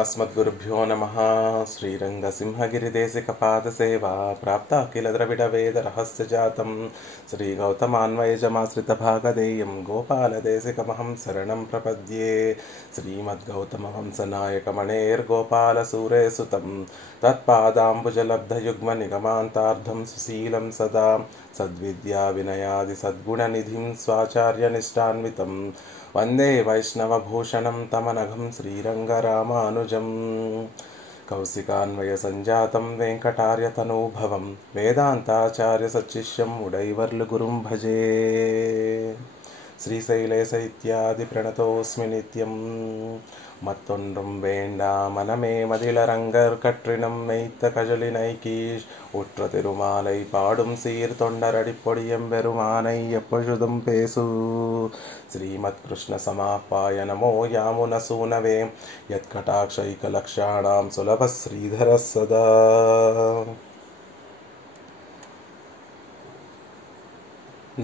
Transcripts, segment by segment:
अस्मद्गुरुभ्यो नमः। श्रीरङ्गसिंहगिरिदेशिकपादसेवा प्राप्ता किल द्रविडवेदरहस्यजातं श्रीगौतमान्वयजमाश्रितभागधेयं गोपालदेशिकमहं शरणं प्रपद्ये। श्रीमद्गौतमहंसनायकमणेर्गोपालसूरेसुतं तत्पादाम्बुजलब्धयुग्मनिगमान्तार्धं सुशीलं सदा सद्विद्याविनयादिसद्गुणनिधिं स्वाचार्यनिष्ठान्वितं वन्दे वैष्णवभूषणं तमनघं श्रीरङ्गरामानुजं। कौशिकान्वयसञ्जातं वेङ्कटार्यतनूभवं वेदान्ताचार्यसच्शिष्यं उडैवर्लुगुरुं भजे। श्रीशैलेश इत्यादि प्रणतोऽस्मि नित्यं மத்தொன்றும் வேண்டா மனமே மதிலரங்கர் கற்றினம் மெய்த்த கஜலினைக்கீஷ் உற்ற திருமாலை பாடும் சீர் தொண்டரடிப்பொடியம் பெருமானை எப்பொழுதும் பேசு. ஸ்ரீமத் கிருஷ்ண சமாப்பாய நமோ யாமுன சூனவே யத்கடாக்ஷைகலக்ஷாணாம் சுலப ஸ்ரீதர சதா.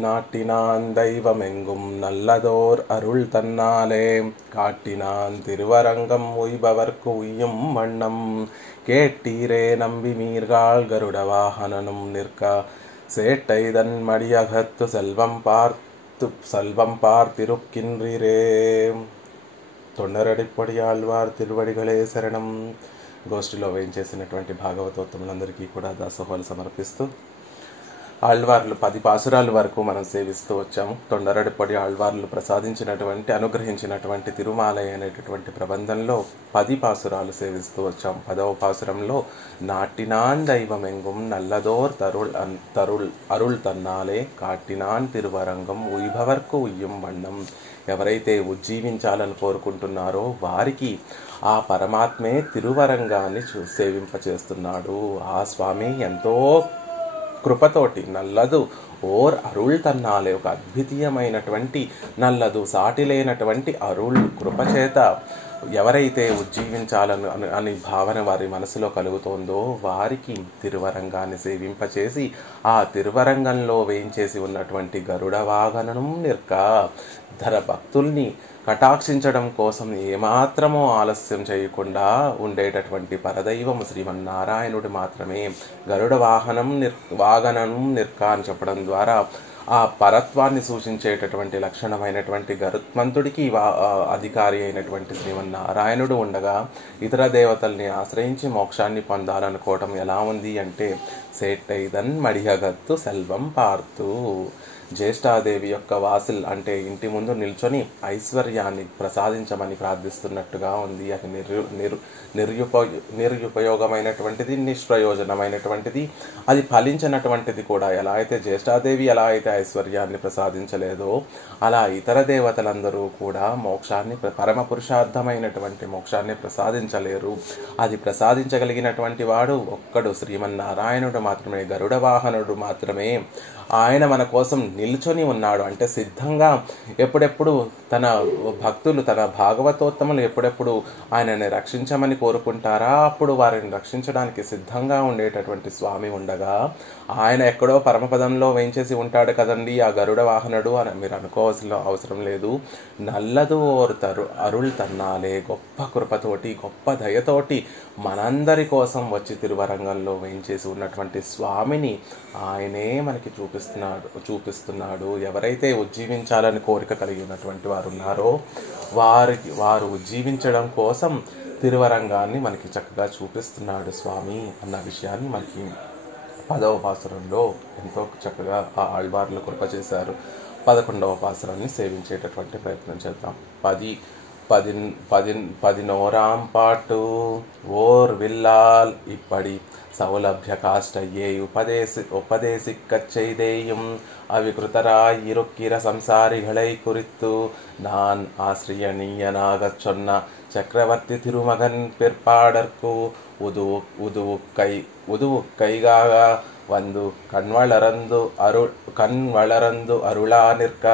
நாட்டினான் தெய்வமெங்கும் நல்லதோர் அருள் தன்னாலே காட்டினான் திருவரங்கம் உய்பவர்க்கு உய்யும் வண்ணம் கேட்டீரே நம்பி மீர்காள் கருட வாகனனும் நிற்க சேட்டைதன் மடியகத்து செல்வம் பார்த்திருக்கின்றீரே. తొండరడిపొడి ఆళ్వార్ తిరువడిగలే శరణం. గోష్ఠిలో వేయించేసినటువంటి భాగవతోత్తములందరికీ కూడా దాసోహాలు సమర్పిస్తూ ఆళ్వార్లు 10 పాసురాల వరకు మనం సేవిస్తూ వచ్చాము. తొండరడిపొడి ఆళ్వార్లు ప్రసాదించినటువంటి అనుగ్రహించినటువంటి తిరుమాలయ అనేటటువంటి ప్రబంధంలో 10 పాసురాలు సేవిస్తూ వచ్చాము. 10వ పాసురంలో నాటినాన్ దైవమెంగుం నల్లదోర్ అరుళ్ తన్నాలే కాటినాన్ తిరువరంగం ఉయ్భవర్కు ఉయ్యం వண்ணం. ఎవరైతే ఉజ్జీవించాలని కోరుకుంటున్నారో వారికి ఆ పరమాత్మే తిరువరంగాన్ని సేవింపచేస్తున్నాడు. ఆ స్వామి ఎంతో కృపతోటి నల్లదు ఓర్ అరుళ్ తన్నాలే, ఒక అద్వితీయమైనటువంటి నల్లదు సాటి లేనటువంటి అరుళ్ కృపచేత ఎవరైతే ఉజ్జీవించాలని అని భావన వారి మనసులో కలుగుతోందో వారికి తిరువరంగాన్ని సేవింపచేసి ఆ తిరువరంగంలో వేయించేసి ఉన్నటువంటి గరుడ వాహనం నిర్క ధర భక్తుల్ని కటాక్షించడం కోసం ఏమాత్రమో ఆలస్యం చేయకుండా ఉండేటటువంటి పరదైవము శ్రీమన్నారాయణుడు మాత్రమే. గరుడ వాహనం నిర్క అని చెప్పడం ద్వారా ఆ పరత్వాన్ని సూచించేటటువంటి లక్షణమైనటువంటి గరుత్మంతుడికి అధికారి అయినటువంటి శ్రీమన్నారాయణుడు ఉండగా ఇతర దేవతల్ని ఆశ్రయించి మోక్షాన్ని పొందాలనుకోవటం ఎలా ఉంది అంటే సేట్టైదన్ మడియగత్తు సెల్వం పార్తు. జ్యేష్ఠాదేవి యొక్క వాసిల్ అంటే ఇంటి ముందు నిల్చొని ఐశ్వర్యాన్ని ప్రసాదించమని ప్రార్థిస్తున్నట్టుగా ఉంది. అది నిరుపయోగమైనటువంటిది, నిష్ప్రయోజనమైనటువంటిది, అది ఫలించినటువంటిది కూడా. ఎలా అయితే జ్యేష్ఠాదేవి ఎలా అయితే ఐశ్వర్యాన్ని ప్రసాదించలేదో అలా ఇతర దేవతలందరూ కూడా మోక్షాన్ని, పరమ పురుషార్థమైనటువంటి మోక్షాన్ని ప్రసాదించలేరు. అది ప్రసాదించగలిగినటువంటి వాడు ఒక్కడు శ్రీమన్నారాయణుడు మాత్రమే, గరుడ వాహనుడు మాత్రమే. ఆయన మన కోసం నిల్చొని ఉన్నాడు. అంటే సిద్ధంగా ఎప్పుడెప్పుడు తన భక్తులు, తన భాగవతోత్తములు ఎప్పుడెప్పుడు ఆయనని రక్షించమని కోరుకుంటారా అప్పుడు వారిని రక్షించడానికి సిద్ధంగా ఉండేటటువంటి స్వామి ఉండగా ఆయన ఎక్కడో పరమపదంలో వేయించేసి ఉంటాడు కదండి ఆ గరుడ వాహనుడు అని మీరు అనుకోవాల్సిన అవసరం లేదు. నల్లదు అరుళ్ తన్నాలే, గొప్ప కృపతోటి గొప్ప దయతోటి మనందరి కోసం వచ్చి తిరువరంగంలో వేయించేసి ఉన్నటువంటి స్వామిని ఆయనే మనకి చూపిస్తున్నాడు. ఎవరైతే ఉజ్జీవించాలని కోరిక కలిగి ఉన్నటువంటి వారు ఉన్నారో వారు ఉజ్జీవించడం కోసం తిరువరంగాన్ని మనకి చక్కగా చూపిస్తున్నాడు స్వామి అన్న విషయాన్ని మనకి 10వ పాసురంలో ఎంతో చక్కగా ఆ ఆళ్వార్లు కృప చేశారు. 11వ పాసురాన్ని సేవించేటటువంటి ప్రయత్నం చేద్దాం. 11 పాటు ఓర్ విల్లాల్ ఇప్పటి సౌలభ్య కాష్టయ్యే ఉపదేశిక్కచ్చైదేయం அவிகிருத்தராய் இருக்கிற சம்சாரிகளை குறித்து நான் ஆசிரியனீயனாகச் சொன்ன சக்கரவர்த்தி திருமகன் பிற்பாடற்கு உதுவுக்கைகாக வந்து கண்வளரந்து அருளா நிற்க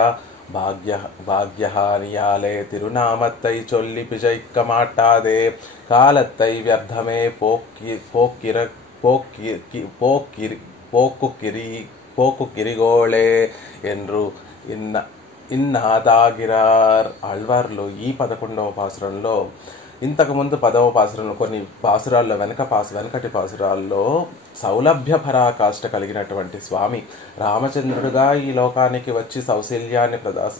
பாக்யஹானியாலே திருநாமத்தை சொல்லி பிழைக்க மாட்டாதே, காலத்தை வியர்த்தமே పోకుకిరిగోళే ఎండ్రు ఇన్నాదాగిరార్. ఆళ్వార్లు ఈ 11వ పాసురంలో ఇంతకుముందు 10వ పాసురంలో కొన్ని పాసురాల్లో వెనకటి పాసురాల్లో సౌలభ్య పరాకాష్ట కలిగినటువంటి స్వామి రామచంద్రుడుగా ఈ లోకానికి వచ్చి సౌశల్యాన్ని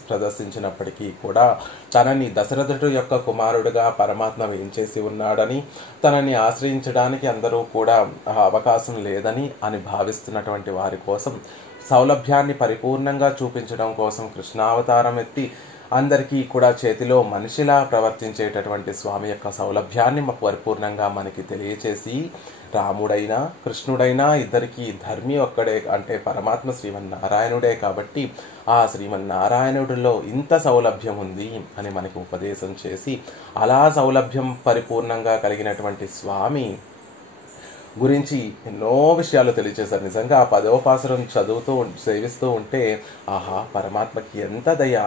ప్రదర్శించినప్పటికీ కూడా తనని దశరథుడు యొక్క కుమారుడుగా పరమాత్మ వేయించేసి ఉన్నాడని, తనని ఆశ్రయించడానికి అందరూ కూడా అవకాశం లేదని అని భావిస్తున్నటువంటి వారి కోసం సౌలభ్యాన్ని పరిపూర్ణంగా చూపించడం కోసం కృష్ణావతారం ఎత్తి అందరికీ కూడా చేతిలో మనిషిలా ప్రవర్తించేటటువంటి స్వామి యొక్క సౌలభ్యాన్ని పరిపూర్ణంగా మనకి తెలియచేసి, రాముడైనా కృష్ణుడైనా ఇద్దరికీ ధర్మి ఒక్కడే అంటే పరమాత్మ శ్రీమన్నారాయణుడే కాబట్టి ఆ శ్రీమన్నారాయణుడిలో ఇంత సౌలభ్యం ఉంది అని మనకి ఉపదేశం చేసి, అలా సౌలభ్యం పరిపూర్ణంగా కలిగినటువంటి స్వామి గురించి ఎన్నో విషయాలు తెలియచేశారు. నిజంగా ఆ 10వ పాసురం చదువుతూ సేవిస్తూ ఉంటే ఆహా, పరమాత్మకి ఎంత దయ,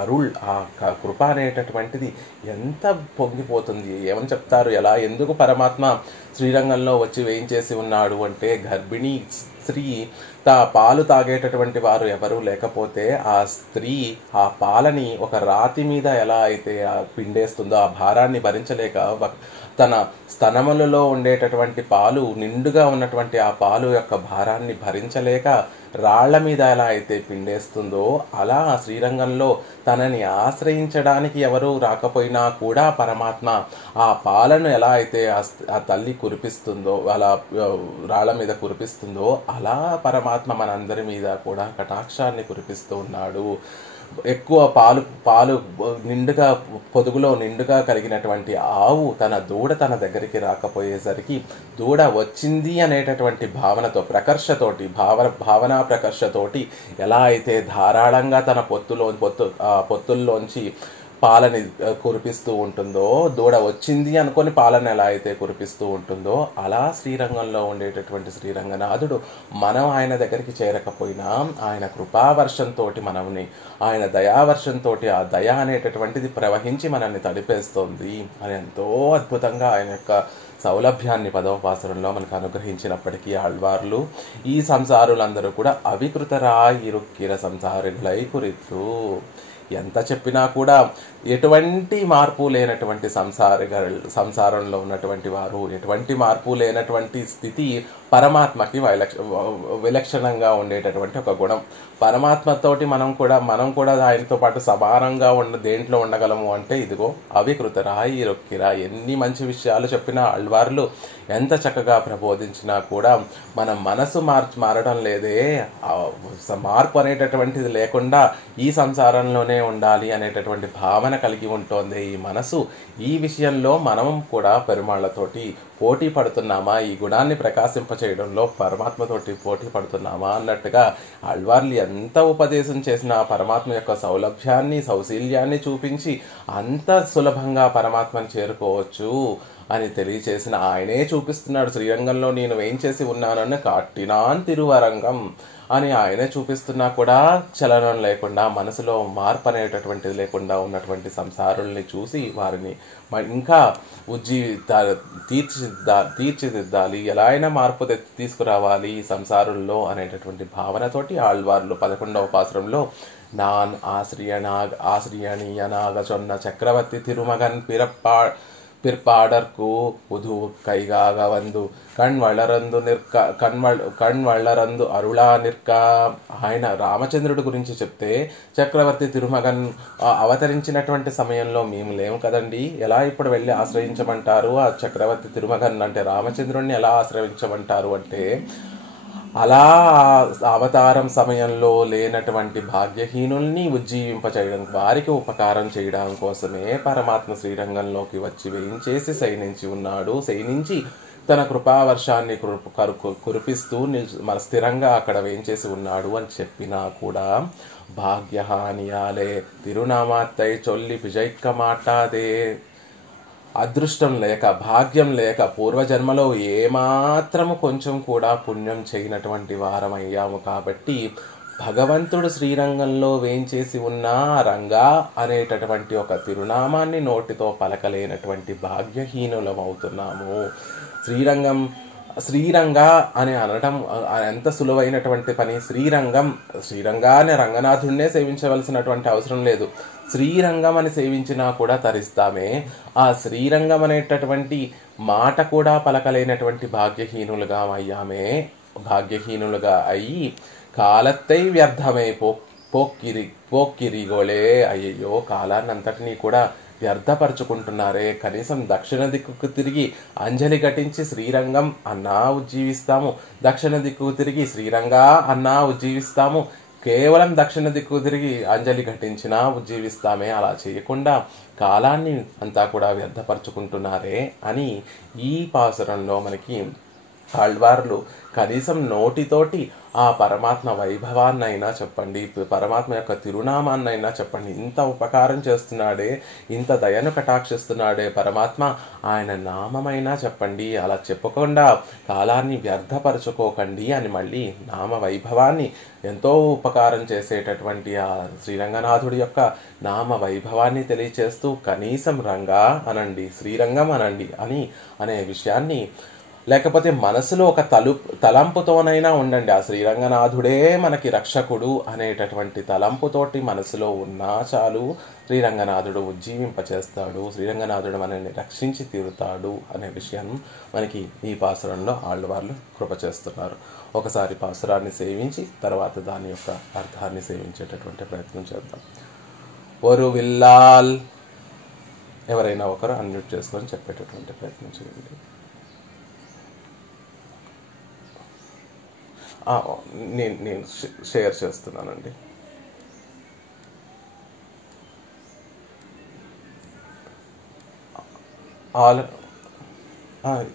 అరుళ్, ఆ కృప అనేటటువంటిది ఎంత పొంగిపోతుంది. ఏమని చెప్తారు, ఎందుకు పరమాత్మ శ్రీరంగంలో వచ్చి వేయించేసి ఉన్నాడు అంటే, గర్భిణీ స్త్రీ పాలు తాగేటటువంటి వారు ఎవరూ లేకపోతే ఆ స్త్రీ ఆ పాలని ఒక రాతి మీద ఎలా అయితే పిండేస్తుందో, ఆ భారాన్ని భరించలేక తన స్తనములలో ఉండేటటువంటి పాలు నిండుగా ఉన్నటువంటి ఆ పాలు యొక్క భారాన్ని భరించలేక రాళ్ల మీద ఎలా అయితే పిండేస్తుందో, అలా శ్రీరంగంలో తనని ఆశ్రయించడానికి ఎవరూ రాకపోయినా కూడా పరమాత్మ ఆ పాలను ఎలా అయితే ఆ తల్లి కురిపిస్తుందో, అలా రాళ్ల మీద కురిపిస్తుందో, అలా పరమాత్మ మనందరి మీద కూడా కటాక్షాన్ని కురిపిస్తూ ఉన్నాడు. ఎక్కువ పాలు నిండుగా పొదుగులో నిండుగా కలిగినటువంటి ఆవు తన దగ్గరికి రాకపోయేసరికి దూడ వచ్చింది అనేటటువంటి భావనతో భావనా ప్రకర్షతోటి ఎలా అయితే ధారాళంగా తన పొత్తుల్లోంచి పాలని కురిపిస్తూ ఉంటుందో, దూడ వచ్చింది అనుకొని పాలను ఎలా అయితే కురిపిస్తూ ఉంటుందో, అలా శ్రీరంగంలో ఉండేటటువంటి శ్రీరంగనాథుడు మనం ఆయన దగ్గరికి చేరకపోయినా ఆయన కృపావర్షంతో మనల్ని, ఆయన దయావర్షంతో ఆ దయ అనేటటువంటిది ప్రవహించి మనల్ని తడిపేస్తోంది అని ఎంతో అద్భుతంగా ఆయన యొక్క సౌలభ్యాన్ని 10వ పాసురంలో మనకు అనుగ్రహించినప్పటికీ ఆళ్వార్లు ఈ సంసారులందరూ కూడా అవికృతరాయిరుక్కిర సంసారులై కురిత్తు, ఎంత చెప్పినా కూడా ఎటువంటి మార్పు లేనటువంటి సంసారంలో ఉన్నటువంటి వారు, ఎటువంటి మార్పు లేనటువంటి స్థితి పరమాత్మకి విలక్షణంగా ఉండేటటువంటి ఒక గుణం. పరమాత్మతోటి మనం కూడా ఆయనతో పాటు సమానంగా దేంట్లో ఉండగలము అంటే ఇదిగో అవికృతరా ఈ రొక్కిరా. ఎన్ని మంచి విషయాలు చెప్పినా ఆళ్వార్లు ఎంత చక్కగా ప్రబోధించినా కూడా మన మనసు మారడం లేదే, మార్పు అనేటటువంటిది లేకుండా ఈ సంసారంలోనే ఉండాలి అనేటటువంటి భావన కలిగి ఉంటోంది ఈ మనసు. ఈ విషయంలో మనం కూడా పెరుమాళ్లతోటి పోటీ పడుతున్నామా, ఈ గుణాన్ని ప్రకాశింపచేయడంలో పరమాత్మతోటి పోటీ పడుతున్నామా అన్నట్టుగా ఆళ్వార్లు ఎంత ఉపదేశం చేసినా పరమాత్మ యొక్క సౌలభ్యాన్ని సౌశీల్యాన్ని చూపించి అంత సులభంగా పరమాత్మని చేరుకోవచ్చు అని తెలియచేసిన ఆయనే చూపిస్తున్నాడు. శ్రీరంగంలో నేను వేయించేసి ఉన్నానని కాట్టినాన్ తిరువరంగం అని ఆయనే చూపిస్తున్నా కూడా చలనం లేకుండా, మనసులో మార్పు అనేటటువంటిది లేకుండా ఉన్నటువంటి సంసారుల్ని చూసి వారిని ఇంకా తీర్చిదిద్దాలి, ఎలా అయినా మార్పు తీసుకురావాలి ఈ సంసారుల్లో అనేటటువంటి భావనతోటి ఆళ్వార్లు 11వ పాసురంలో నాన్ ఆశ్రియణీయనాగ చొన్న చక్రవర్తి తిరుమగన్ பிற்பாடற்கு புது கைகாக வந்து కణ్వళ్ళరందు అరుళా నిర్క. ఆయన రామచంద్రుడి గురించి చెప్తే చక్రవర్తి తిరుమగన్ అవతరించినటువంటి సమయంలో మేము లేము కదండి, ఎలా ఇప్పుడు వెళ్ళి ఆశ్రయించమంటారు ఆ చక్రవర్తి తిరుమగన్ అంటే రామచంద్రుడిని ఎలా ఆశ్రయించమంటారు అంటే, అలా అవతారం సమయంలో లేనటువంటి భాగ్యహీనుల్ని ఉజ్జీవింపచేయడం, వారికి ఉపకారం చేయడం కోసమే పరమాత్మ శ్రీరంగంలోకి వచ్చి వేయించేసి శయనించి తన కృపావర్షాన్ని కురిపిస్తూ మన స్థిరంగా అక్కడ వేయించేసి ఉన్నాడు అని చెప్పినా కూడా భాగ్యహానియాలే తిరునామాత్తై చొల్లి పిజైక్క మాటాదే. అదృష్టం లేక, భాగ్యం లేక, పూర్వజన్మలో ఏమాత్రము కొంచెం కూడా పుణ్యం చేయనటువంటి వారమయ్యాము కాబట్టి భగవంతుడు శ్రీరంగంలో వేయించేసి ఉన్న రంగా అనేటటువంటి ఒక తిరునామాన్ని నోటితో పలకలేనటువంటి భాగ్యహీనులం అవుతున్నాము. శ్రీరంగం శ్రీరంగ అని అనడం ఎంత సులువైనటువంటి పని. శ్రీరంగా అనే రంగనాథుడినే సేవించవలసినటువంటి అవసరం లేదు. శ్రీరంగం అని సేవించినా కూడా తరిస్తామే. ఆ శ్రీరంగం అనేటటువంటి మాట కూడా పలకలేనటువంటి భాగ్యహీనులుగా అయ్యి కాలత్తై వ్యర్థమై పోక్కిరిగోళే. అయ్యయ్యో, కాలాన్నంతటినీ కూడా వ్యర్థపరుచుకుంటున్నారే. కనీసం దక్షిణ దిక్కుకు తిరిగి అంజలి ఘటించి శ్రీరంగం అన్నా ఉజ్జీవిస్తాము, దక్షిణ దిక్కుకు తిరిగి శ్రీరంగా అన్నా ఉజ్జీవిస్తాము, కేవలం దక్షిణ దిక్కు తిరిగి అంజలి ఘటించినా ఉజ్జీవిస్తామే. అలా చేయకుండా కాలాన్ని అంతా కూడా వ్యర్థపరుచుకుంటున్నారే అని ఈ పాసురంలో మనకి ఆళ్వార్లు కనీసం నోటితోటి ఆ పరమాత్మ వైభవాన్నైనా చెప్పండి, పరమాత్మ యొక్క తిరునామాన్నైనా చెప్పండి. ఇంత ఉపకారం చేస్తున్నాడే, ఇంత దయను కటాక్షిస్తున్నాడే పరమాత్మ, ఆయన నామమైనా చెప్పండి. అలా చెప్పకుండా కాలాన్ని వ్యర్థపరచుకోకండి అని మళ్ళీ నామ వైభవాన్ని, ఎంతో ఉపకారం చేసేటటువంటి ఆ శ్రీరంగనాథుడి యొక్క నామ వైభవాన్ని తెలియచేస్తూ కనీసం రంగా అనండి, శ్రీరంగం అనండి అనే విషయాన్ని, లేకపోతే మనసులో ఒక తలంపుతోనైనా ఉండండి. ఆ శ్రీరంగనాథుడే మనకి రక్షకుడు అనేటటువంటి తలంపుతోటి మనసులో ఉన్నా చాలు, శ్రీరంగనాథుడు ఉజ్జీవింపచేస్తాడు, శ్రీరంగనాథుడు మనల్ని రక్షించి తీరుతాడు అనే విషయం మనకి ఈ పాసురంలో ఆళ్వార్లు కృప చేస్తున్నారు. ఒకసారి పాసురాన్ని సేవించి తర్వాత దాని యొక్క అర్థాన్ని సేవించేటటువంటి ప్రయత్నం చేద్దాం. ఒరు విల్లాల్, ఎవరైనా ఒకరు అన్మ్యూట్ చేసుకొని చెప్పేటటువంటి ప్రయత్నం చేయండి. నేను షేర్ చేస్తున్నానండి.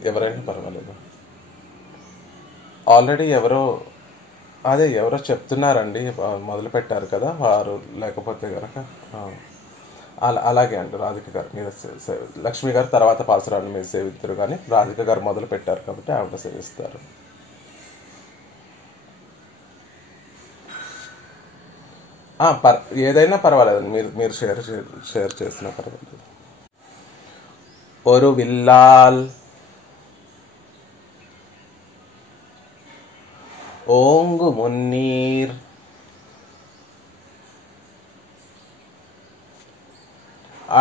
ఎవరైనా పర్వాలేదు. ఆల్రెడీ ఎవరో చెప్తున్నారండి, మొదలు పెట్టారు కదా వారు. లేకపోతే కనుక అలాగే అండి. రాధిక గారు మీరు లక్ష్మి గారు తర్వాత పాసురాన్ని మీరు సేవిస్తారు, కానీ రాధిక గారు మొదలు పెట్టారు కాబట్టి ఆవిడ సేవిస్తారు. ఏదైనా పర్వాలేదండి, మీరు షేర్ చేసినా పర్వాలేదు. ఒరు విల్లాల్ ఓంగు మున్నీర్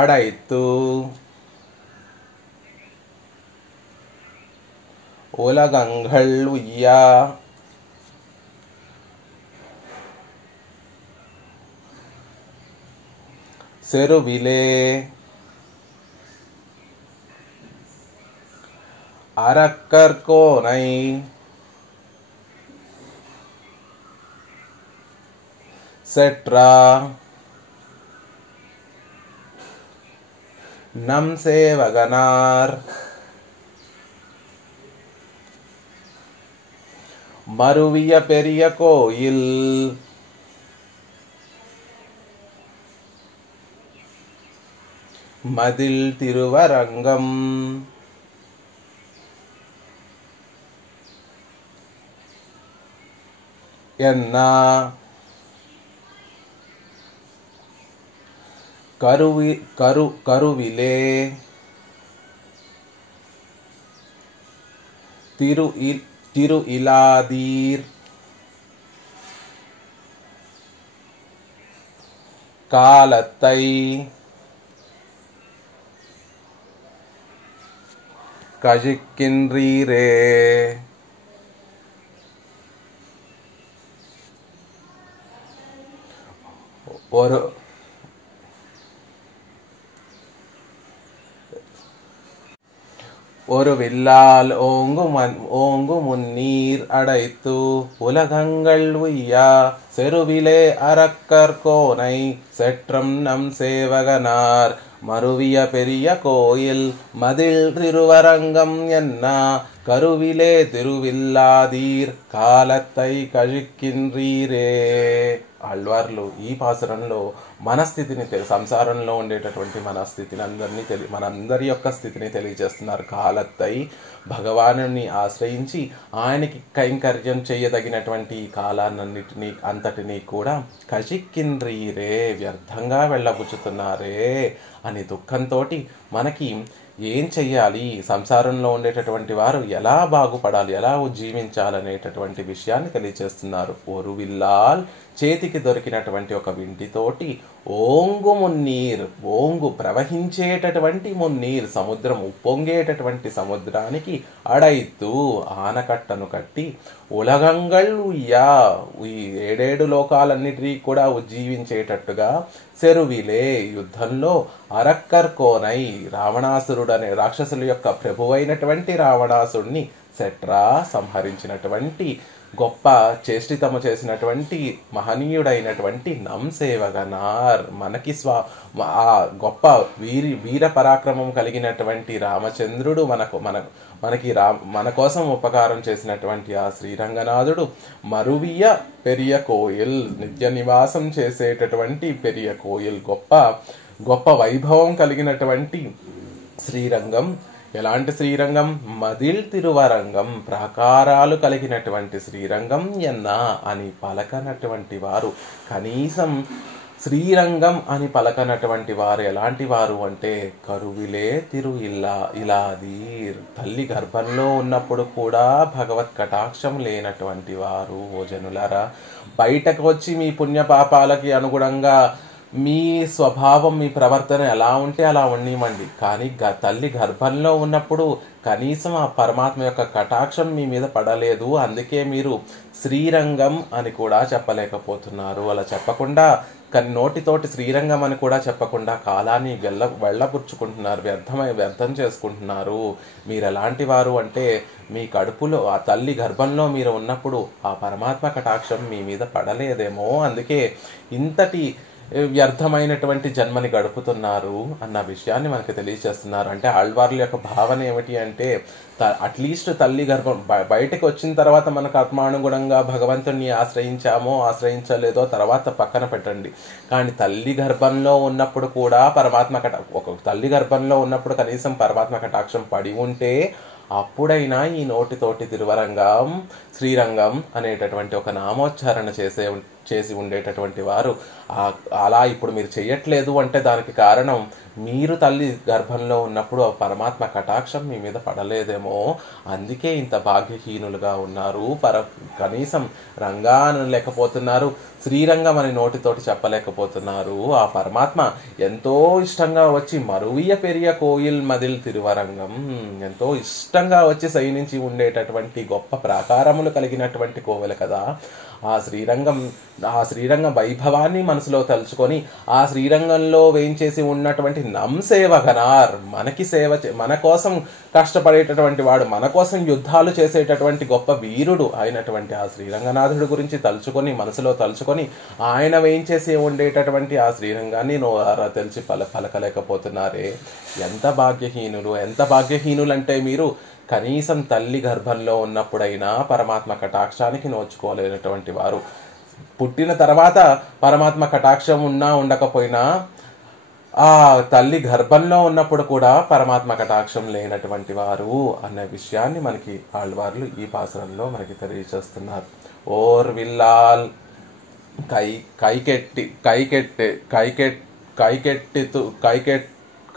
అడైతు ఉలగంగళ్ ఉయ్యా செருவிலே அரக்கர்கோனை செற்றா நம் சேவகனார் மருவிய பெரிய கோயில் மதில் திருவரங்கம் என்னா கருவிலே திரு இலாதீர் காலத்தை கஜிக்கின்றீரே. ஒரு வில்லால் ஓங்கு முன்னீர் அடைத்து உலகங்கள் உய்யா செருவிலே அரக்கர் கோனை செற்றம் நம் சேவகனார் மருவிய பெரிய கோயில் மதில் திருவரங்கம் என்னா కరువిలే తిరువిల్లాదీర్ కాలత్తై కజిక్కిండ్రీరే. ఆళ్వార్లు ఈ పాసురంలో మన స్థితిని సంసారంలో ఉండేటటువంటి మనందరి యొక్క స్థితిని తెలియజేస్తున్నారు. కాలత్తై భగవానుని ఆశ్రయించి ఆయనకి కైంకర్యం చేయదగినటువంటి కాలాన్నిటినీ అంతటినీ కూడా కజిక్కిండ్రీరే వ్యర్థంగా వెళ్ళబుచ్చుతున్నారే అని దుఃఖంతో మనకి ఏం చెయ్యాలి, సంసారంలో ఉండేటటువంటి వారు ఎలా బాగుపడాలి, ఎలా జీవించాలనేటటువంటి విషయాన్ని తెలియజేస్తున్నారు. ఒరువిల్లాల్ చేతికి దొరికినటువంటి ఒక వింటితోటి ఓంగు మున్నీర్, ఓంగు ప్రవహించేటటువంటి మున్నీర్ సముద్రం, ఉప్పొంగేటటువంటి సముద్రానికి అడైతూ ఆనకట్టను కట్టి ఉలగంగళ్ ఉయ్యా, ఈ 7 లోకాలన్నిటినీ కూడా ఉజ్జీవించేటట్టుగా సెరువిలే యుద్ధంలో అరక్కర్కోనై రావణాసురుడనే రాక్షసుల యొక్క ప్రభువైనటువంటి రావణాసుడిని సెట్రా సంహరించినటువంటి గొప్ప చేష్టితము చేసినటువంటి మహనీయుడైనటువంటి నంసేవగనార్, మనకి ఆ గొప్ప వీర పరాక్రమం కలిగినటువంటి రామచంద్రుడు మన కోసం ఉపకారం చేసినటువంటి ఆ శ్రీరంగనాథుడు మరువియ పెరియ కోయిల్, నిత్య నివాసం చేసేటటువంటి పెరియ కోయిల్, గొప్ప వైభవం కలిగినటువంటి శ్రీరంగం. ఎలాంటి శ్రీరంగం? మదిల్ తిరువరంగం, ప్రాకారాలు కలిగినటువంటి శ్రీరంగం ఎన్నా అని పలకనటువంటి వారు, కనీసం శ్రీరంగం అని పలకనటువంటి వారు ఎలాంటి వారు అంటే కరువిలే తిరు ఇలాదీర్, తల్లి గర్భంలో ఉన్నప్పుడు కూడా భగవత్ కటాక్షం లేనటువంటి వారు. ఓ జనులారా, బయటకు వచ్చి మీ పుణ్యపాపాలకి అనుగుణంగా మీ స్వభావం, మీ ప్రవర్తన ఎలా ఉంటే అలా ఉండనివ్వండి, కానీ తల్లి గర్భంలో ఉన్నప్పుడు కనీసం ఆ పరమాత్మ యొక్క కటాక్షం మీ మీద పడలేదు. అందుకే మీరు శ్రీరంగం అని కూడా చెప్పలేకపోతున్నారు. అలా చెప్పకుండా నోటితోటి శ్రీరంగం అని కూడా చెప్పకుండా కాలాన్ని వెళ్ళబుచ్చుకుంటున్నారు, వ్యర్థం చేసుకుంటున్నారు. మీరు ఎలాంటి వారు అంటే, మీ కడుపులో ఆ తల్లి గర్భంలో మీరు ఉన్నప్పుడు ఆ పరమాత్మ కటాక్షం మీ మీద పడలేదేమో, అందుకే ఇంతటి వ్యర్థమైనటువంటి జన్మని గడుపుతున్నారు అన్న విషయాన్ని మనకు తెలియజేస్తున్నారు. అంటే ఆళ్వార్ల యొక్క భావన ఏమిటి అంటే, అట్లీస్ట్ తల్లి గర్భం బయటకు వచ్చిన తర్వాత మనకు ఆత్మానుగుణంగా భగవంతుని ఆశ్రయించలేదో తర్వాత పక్కన పెట్టండి, కానీ తల్లి గర్భంలో ఉన్నప్పుడు కూడా ఒక తల్లి గర్భంలో ఉన్నప్పుడు కనీసం పరమాత్మ కటాక్షం పడి ఉంటే అప్పుడైనా ఈ నోటితోటి తిరువరంగం, శ్రీరంగం అనేటటువంటి ఒక నామోచ్చారణ చేసి ఉండేటటువంటి వారు అలా ఇప్పుడు మీరు చెయ్యట్లేదు అంటే దానికి కారణం మీరు తల్లి గర్భంలో ఉన్నప్పుడు పరమాత్మ కటాక్షం మీ మీద పడలేదేమో, అందుకే ఇంత భాగ్యహీనులుగా ఉన్నారు. కనీసం రంగాను లేకపోతున్నారు, శ్రీరంగం అని నోటితోటి చెప్పలేకపోతున్నారు. ఆ పరమాత్మ ఎంతో ఇష్టంగా వచ్చి మరువియ పెరియ కోయిల్ మదిల్ తిరువరంగం, ఎంతో ఇష్టంగా వచ్చి సైనించి ఉండేటటువంటి గొప్ప ప్రాకారములు కలిగినటువంటి కోవెల కదా ఆ శ్రీరంగ వైభవాన్ని మనసులో తలుచుకొని ఆ శ్రీరంగంలో వేయించేసి ఉన్నటువంటి నంసేవగనార్, మన కోసం కష్టపడేటటువంటి వాడు, మన కోసం యుద్ధాలు చేసేటటువంటి గొప్ప వీరుడు అయినటువంటి ఆ శ్రీరంగనాథుడి గురించి మనసులో తలుచుకొని ఆయన వేయించేసి ఉండేటటువంటి ఆ శ్రీరంగాన్ని తెలిసి పలకలేకపోతున్నారే. ఎంత భాగ్యహీనులు అంటే మీరు కనీసం తల్లి గర్భంలో ఉన్నప్పుడైనా పరమాత్మ కటాక్షానికి నోచుకోలేనటువంటి వారు, పుట్టిన తర్వాత పరమాత్మ కటాక్షం ఉన్నా ఉండకపోయినా ఆ తల్లి గర్భంలో ఉన్నప్పుడు కూడా పరమాత్మ కటాక్షం లేనటువంటి వారు అనే విషయాన్ని మనకి ఆళ్వార్లు ఈ పాసురంలో మనకి తెలియజేస్తున్నారు. ఓర్ విల్లాల్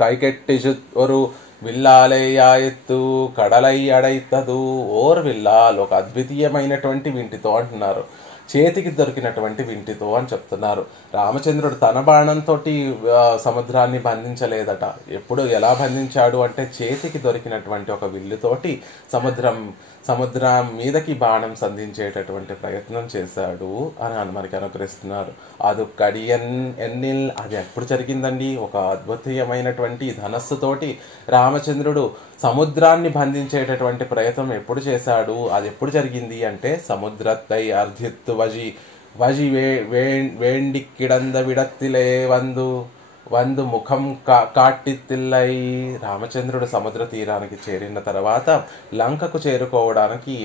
కైకెట్టి ஒரு విల్లాలయ్యాయెత్తు కడలై అడైతదు. ఓర్ విల్లాల్, ఒక అద్వితీయమైనటువంటి వింటితో అంటున్నారు, చేతికి దొరికినటువంటి వింటితో అని చెప్తున్నారు. రామచంద్రుడు తన బాణంతో సముద్రాన్ని బంధించలేదట. ఎలా బంధించాడు అంటే చేతికి దొరికినటువంటి ఒక విల్లుతోటి సముద్రం మీదకి బాణం సంధించేటటువంటి ప్రయత్నం చేశాడు అని మనకి అనుగ్రహిస్తున్నారు. అది ఎన్నిల్, అది ఎప్పుడు జరిగిందండి? ఒక అద్భుతమైనటువంటి ధనస్సుతోటి రామచంద్రుడు సముద్రాన్ని బంధించేటటువంటి ప్రయత్నం ఎప్పుడు చేశాడు? అది ఎప్పుడు జరిగింది అంటే సముద్రత్తై అర్ధిత్తు వజి వేండి కిడంద విడత్తిలే వందు ముఖం కాట్టిత్తిల్లై. రామచంద్రుడు సముద్ర తీరానికి చేరిన తర్వాత లంకకు చేరుకోవడానికి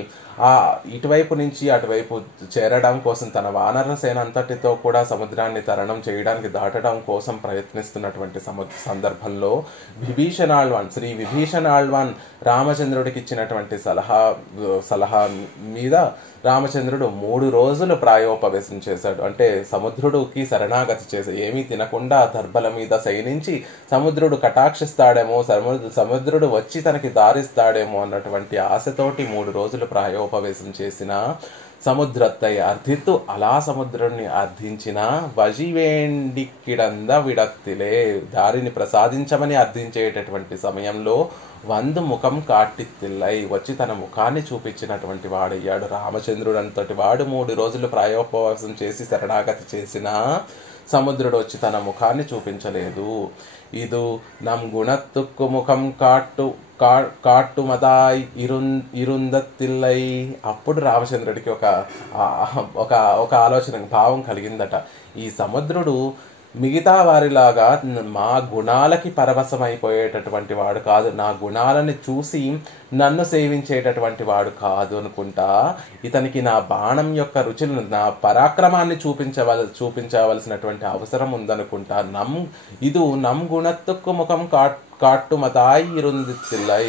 ఇటువైపు నుంచి అటువైపు చేరడం కోసం తన వానర సేన అంతటితో కూడా సముద్రాన్ని తరణం చేయడానికి దాటడం కోసం ప్రయత్నిస్తున్నటువంటి సందర్భంలో శ్రీ విభీషణాళ్వాన్ రామచంద్రుడికి ఇచ్చినటువంటి సలహా మీద రామచంద్రుడు 3 రోజులు ప్రాయోపవేశం చేశాడు. అంటే సముద్రుడికి శరణాగతి చేసి ఏమీ తినకుండా దర్భల మీద శయనించి సముద్రుడు కటాక్షిస్తాడేమో, సముద్రుడు వచ్చి తనకి దారిస్తాడేమో అన్నటువంటి ఆశతోటి 3 రోజులు ప్రాయోపవేశం చేసిన సముద్రత్తై అర్థిత్తు అలా సముద్రుడిని అర్థించిన వజివేండిక్కిడంద విడక్తిలే దారిని ప్రసాదించమని అర్థించేటటువంటి సమయంలో వందు ముఖం కాట్టిత్తిల్లై వచ్చి తన ముఖాన్ని చూపించినటువంటి వాడయ్యాడు రామచంద్రుడు. అంతటి వాడు 3 రోజులు ప్రాయోపవాసం చేసి శరణాగతి చేసిన సముద్రుడు వచ్చి తన ముఖాన్ని చూపించలేదు. ఇది నమ్ గుణత్తుక్కు ముఖం కాట్టుమదాయ్ ఇరుందత్తిల్లై. అప్పుడు రామచంద్రుడికి ఒక ఆలోచన భావం కలిగిందట. ఈ సముద్రుడు మిగతా వారిలాగా మా గుణాలకి పరవశమైపోయేటటువంటి వాడు కాదు, నా గుణాలని చూసి నన్ను సేవించేటటువంటి వాడు కాదు అనుకుంటా. ఇతనికి నా బాణం యొక్క రుచిని, నా పరాక్రమాన్ని చూపించవలసినటువంటి అవసరం ఉందనుకుంటా. నమ్ గుణత్తుక్కు ముఖం కాట్టుమతాయి ఇరుందిత్తిల్లై.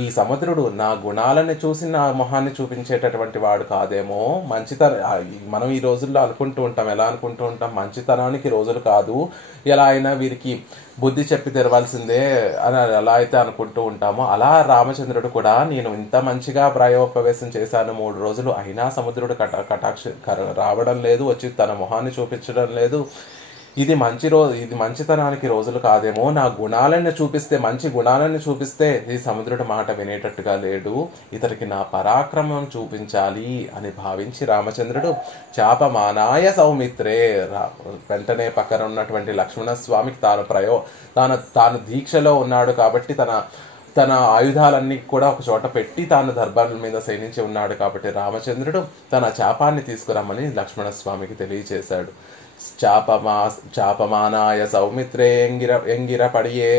ఈ సముద్రుడు నా గుణాలని చూసి నా మొహాన్ని చూపించేటటువంటి వాడు కాదేమో. మనం ఈ రోజుల్లో అనుకుంటూ ఉంటాం, ఎలా అనుకుంటూ ఉంటాం, మంచితనానికి రోజులు కాదు, ఎలా అయినా వీరికి బుద్ధి చెప్పి తెరవాల్సిందే అని ఎలా అయితే అనుకుంటూ ఉంటామో, అలా రామచంద్రుడు కూడా నేను ఇంత మంచిగా ప్రాయోపవేశం చేశాను 3 రోజులు, అయినా సముద్రుడు రావడం లేదు, వచ్చి తన మొహాన్ని చూపించడం లేదు. ఇది మంచితనానికి రోజులు కాదేమో, నా గుణాలను చూపిస్తే, మంచి గుణాలను చూపిస్తే ఈ సముద్రుడు మాట వినేటట్టుగా లేడు, ఇతనికి నా పరాక్రమం చూపించాలి అని భావించి రామచంద్రుడు చాపమానాయ సౌమిత్రే, వెంటనే పక్కన ఉన్నటువంటి లక్ష్మణస్వామికి తాను దీక్షలో ఉన్నాడు కాబట్టి తన ఆయుధాలన్నీ కూడా ఒక చోట పెట్టి తాను దర్బార్ల మీద శయనించి ఉన్నాడు కాబట్టి రామచంద్రుడు తన చాపాన్ని తీసుకురమ్మని లక్ష్మణస్వామికి తెలియచేశాడు. చాపమానాయ సౌమిత్రే ఎంగిర పడియే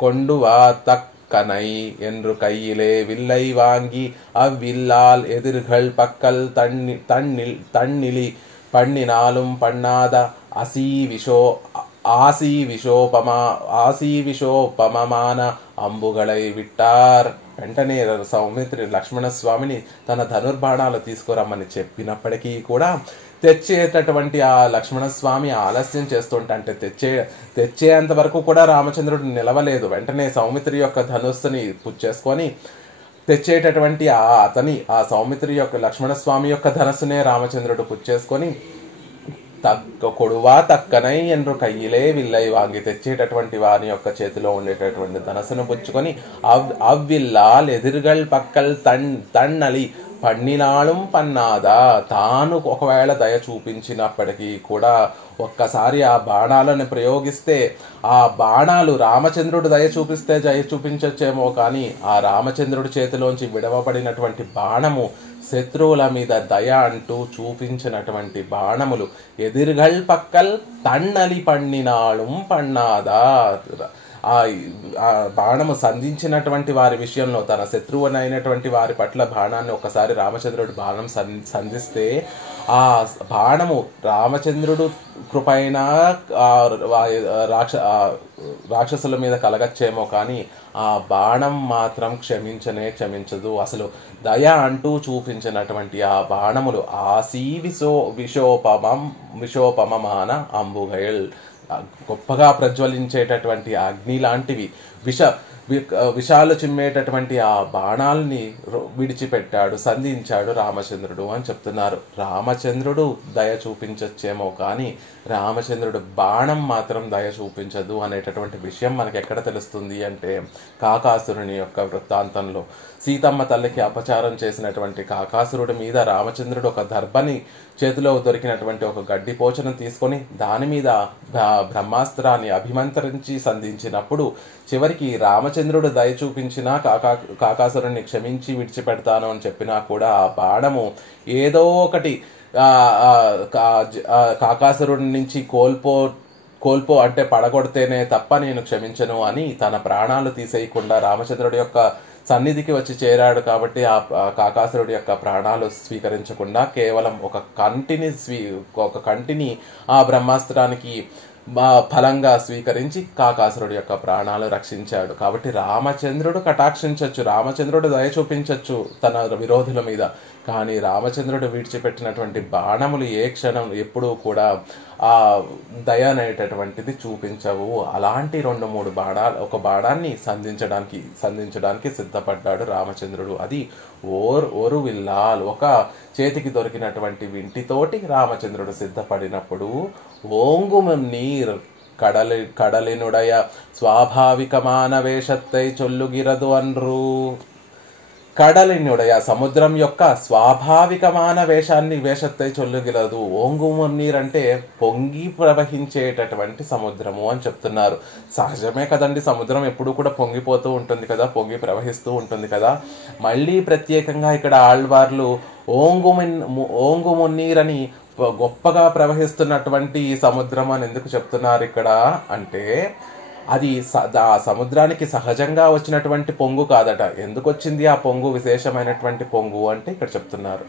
கொண்டுவா தக்கனை என்று கையிலே வில்லை வாங்கி அவ்வில்லால் எதிர்கள் பக்கல் தண்ணிலி பண்ணினாலும் பண்ணாத ఆశీవిషోపమమాన అంబుగళై విట్టార్. వెంటనే సౌమిత్రి లక్ష్మణస్వామిని తన ధనుర్బాణాలు తీసుకురమ్మని చెప్పినప్పటికీ కూడా తెచ్చేటటువంటి ఆ లక్ష్మణస్వామి ఆలస్యం చేస్తుంటే తెచ్చేంత వరకు కూడా రామచంద్రుడు నిలవలేదు. వెంటనే సౌమిత్రి యొక్క ధనుస్సుని పుచ్చేసుకొని తెచ్చేటటువంటి ఆ సౌమిత్రి యొక్క లక్ష్మణస్వామి యొక్క ధనస్సునే రామచంద్రుడు పుచ్చేసుకొని కొడువా తక్కనై ఎండ్రు కయ్యిలే విల్లై వాంగి తెచ్చేటటువంటి వారి యొక్క చేతిలో ఉండేటటువంటి ధనస్సును పుచ్చుకొని అవ్విల్లాల్ ఎదురుగల్ పక్కల్ తన్నలి పన్నినాళం పన్నాదా. తాను ఒకవేళ దయ చూపించినప్పటికీ కూడా ఒక్కసారి ఆ బాణాలను ప్రయోగిస్తే ఆ బాణాలు రామచంద్రుడు దయ చూపిస్తే దయ చూపించొచ్చేమో కానీ ఆ రామచంద్రుడి చేతిలోంచి విడవబడినటువంటి బాణము శత్రువుల మీద దయ అంటూ చూపించినటువంటి బాణములు ఎదిర్గల్ పక్కల్ తన్నలి పన్నినాళం పన్నాదా. ఆ బాణము సంధించినటువంటి వారి విషయంలో తన శత్రువునైనటువంటి వారి పట్ల బాణాన్ని ఒకసారి రామచంద్రుడు బాణం సంధిస్తే ఆ బాణము రామచంద్రుడు కృపైన రాక్షసుల మీద కలగచ్చేమో కానీ ఆ బాణం మాత్రం క్షమించదు. అసలు దయ అంటూ చూపించినటువంటి ఆ బాణములు విషోపమమాన అంబుగయల్, గొప్పగా ప్రజ్వలించేటటువంటి అగ్ని లాంటివి, విషాలు చిమ్మేటటువంటి ఆ బాణాలని విడిచిపెట్టాడు, సంధించాడు రామచంద్రుడు అని చెప్తున్నారు. రామచంద్రుడు దయ చూపించచ్చేమో కానీ రామచంద్రుడు బాణం మాత్రం దయ చూపించదు అనేటటువంటి విషయం మనకి ఎక్కడ తెలుస్తుంది అంటే కాకాసురుని యొక్క వృత్తాంతంలో. సీతమ్మ తల్లికి అపచారం చేసినటువంటి కాకాసురుడి మీద రామచంద్రుడు ఒక దర్భని చేతిలో దొరికినటువంటి ఒక గడ్డి పోచను తీసుకొని దాని మీద బ్రహ్మాస్త్రాన్ని అభిమంత్రించి సంధించినప్పుడు చివరికి రామచంద్రుడు దయ చూపించినా కాకాసురుణ్ణి క్షమించి విడిచిపెడతాను అని చెప్పినా కూడా ఆ బాణము ఏదో ఒకటి కాకాసురుడి నుంచి కోల్పో అంటే పడగొడితేనే తప్ప నేను క్షమించను అని తన ప్రాణాలు తీసేయకుండా రామచంద్రుడి యొక్క సన్నిధికి వచ్చి చేరాడు కాబట్టి ఆ కాకాసురుడి యొక్క ప్రాణాలు స్వీకరించకుండా కేవలం ఒక కంటిని ఆ బ్రహ్మాస్త్రానికి ఫలంగా స్వీకరించి కాకాసురుడి యొక్క ప్రాణాలు రక్షించాడు. కాబట్టి రామచంద్రుడు కటాక్షించవచ్చు, రామచంద్రుడు దయ చూపించవచ్చు తన విరోధుల మీద. కానీ రామచంద్రుడు విడిచిపెట్టినటువంటి బాణములు ఏ క్షణం ఎప్పుడూ కూడా ఆ దయ అనేటటువంటిది చూపించవు. అలాంటి 2-3 బాణాలు, ఒక బాణాన్ని సంధించడానికి సిద్ధపడ్డాడు రామచంద్రుడు. అది ఓరు విల్లాల్, ఒక చేతికి దొరికినటువంటి వింటితోటి రామచంద్రుడు సిద్ధపడినప్పుడు ఓంగుమున్నీర్ కడలినుడయ స్వాభావికమాన వేషత్తై చొల్లుగిరదు అన్రు. కడలినుడయ సముద్రం యొక్క స్వాభావికమాన వేషత్తై చొల్లుగిరదు. ఓంగుమున్నీర్ అంటే పొంగి ప్రవహించేటటువంటి సముద్రము అని చెప్తున్నారు. సహజమే కదండి, సముద్రం ఎప్పుడు కూడా పొంగిపోతూ ఉంటుంది కదా, పొంగి ప్రవహిస్తూ ఉంటుంది కదా. మళ్ళీ ప్రత్యేకంగా ఇక్కడ ఆళ్వార్లు ఓంగుమున్నీర్ అని గొప్పగా ప్రవహిస్తున్నటువంటి సముద్రం అని ఎందుకు చెప్తున్నారు ఇక్కడ అంటే, అది ఆ సముద్రానికి సహజంగా వచ్చినటువంటి పొంగు కాదట. ఎందుకు వచ్చింది ఆ పొంగు, విశేషమైనటువంటి పొంగు అంటే ఇక్కడ చెప్తున్నారు.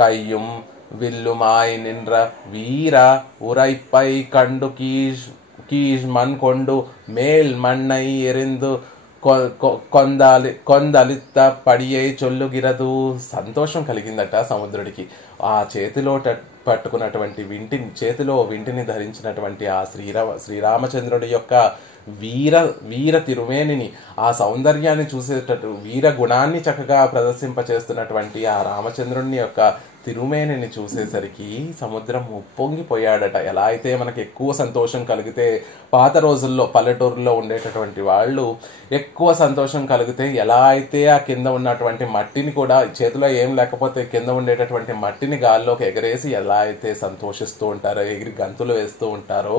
కయ్యం విల్లుమాయ్ నిండ్ర వీర ఉరైపై కండు కీజ్ మన్ కొండు మేల్ మన్నై ఎరిందు కొందలిత్త పడియే చొల్లుగిరదు. సంతోషం కలిగిందట సముద్రుడికి. ఆ చేతిలో పట్టుకున్నటువంటి చేతిలో వింటిని ధరించినటువంటి ఆ శ్రీరామచంద్రుడి యొక్క వీర తిరుమేనిని, ఆ సౌందర్యాన్ని చూసేటట్టు వీర గుణాన్ని చక్కగా ప్రదర్శింపచేస్తున్నటువంటి ఆ రామచంద్రుని యొక్క తిరుమేనిని చూసేసరికి సముద్రం ఉప్పొంగిపోయాడట. ఎలా అయితే మనకి ఎక్కువ సంతోషం కలిగితే, పాత రోజుల్లో పల్లెటూరులో ఉండేటటువంటి వాళ్ళు ఎక్కువ సంతోషం కలిగితే ఎలా అయితే ఆ కింద ఉన్నటువంటి మట్టిని కూడా, చేతిలో ఏం లేకపోతే కింద ఉండేటటువంటి మట్టిని గాల్లోకి ఎగరేసి ఎలా అయితే సంతోషిస్తూ ఉంటారో, ఎగిరి గంతులు వేస్తూ ఉంటారో,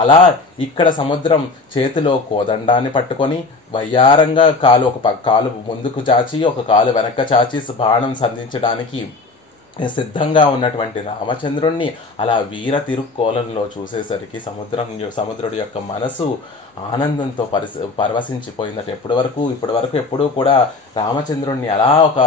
అలా ఇక్కడ సముద్రం చేతిలో కోదండాన్ని పట్టుకొని వయ్యారంగా ఒక కాలు ముందుకు చాచి ఒక కాలు వెనక్కి చాచి బాణం సంధించడానికి సిద్ధంగా ఉన్నటువంటి రామచంద్రుణ్ణి అలా వీర తిరుక్కోలంలో చూసేసరికి సముద్రుడి యొక్క మనసు ఆనందంతో పరవశించిపోయిందట. ఇప్పటి వరకు ఎప్పుడూ కూడా రామచంద్రుణ్ణి అలా ఒక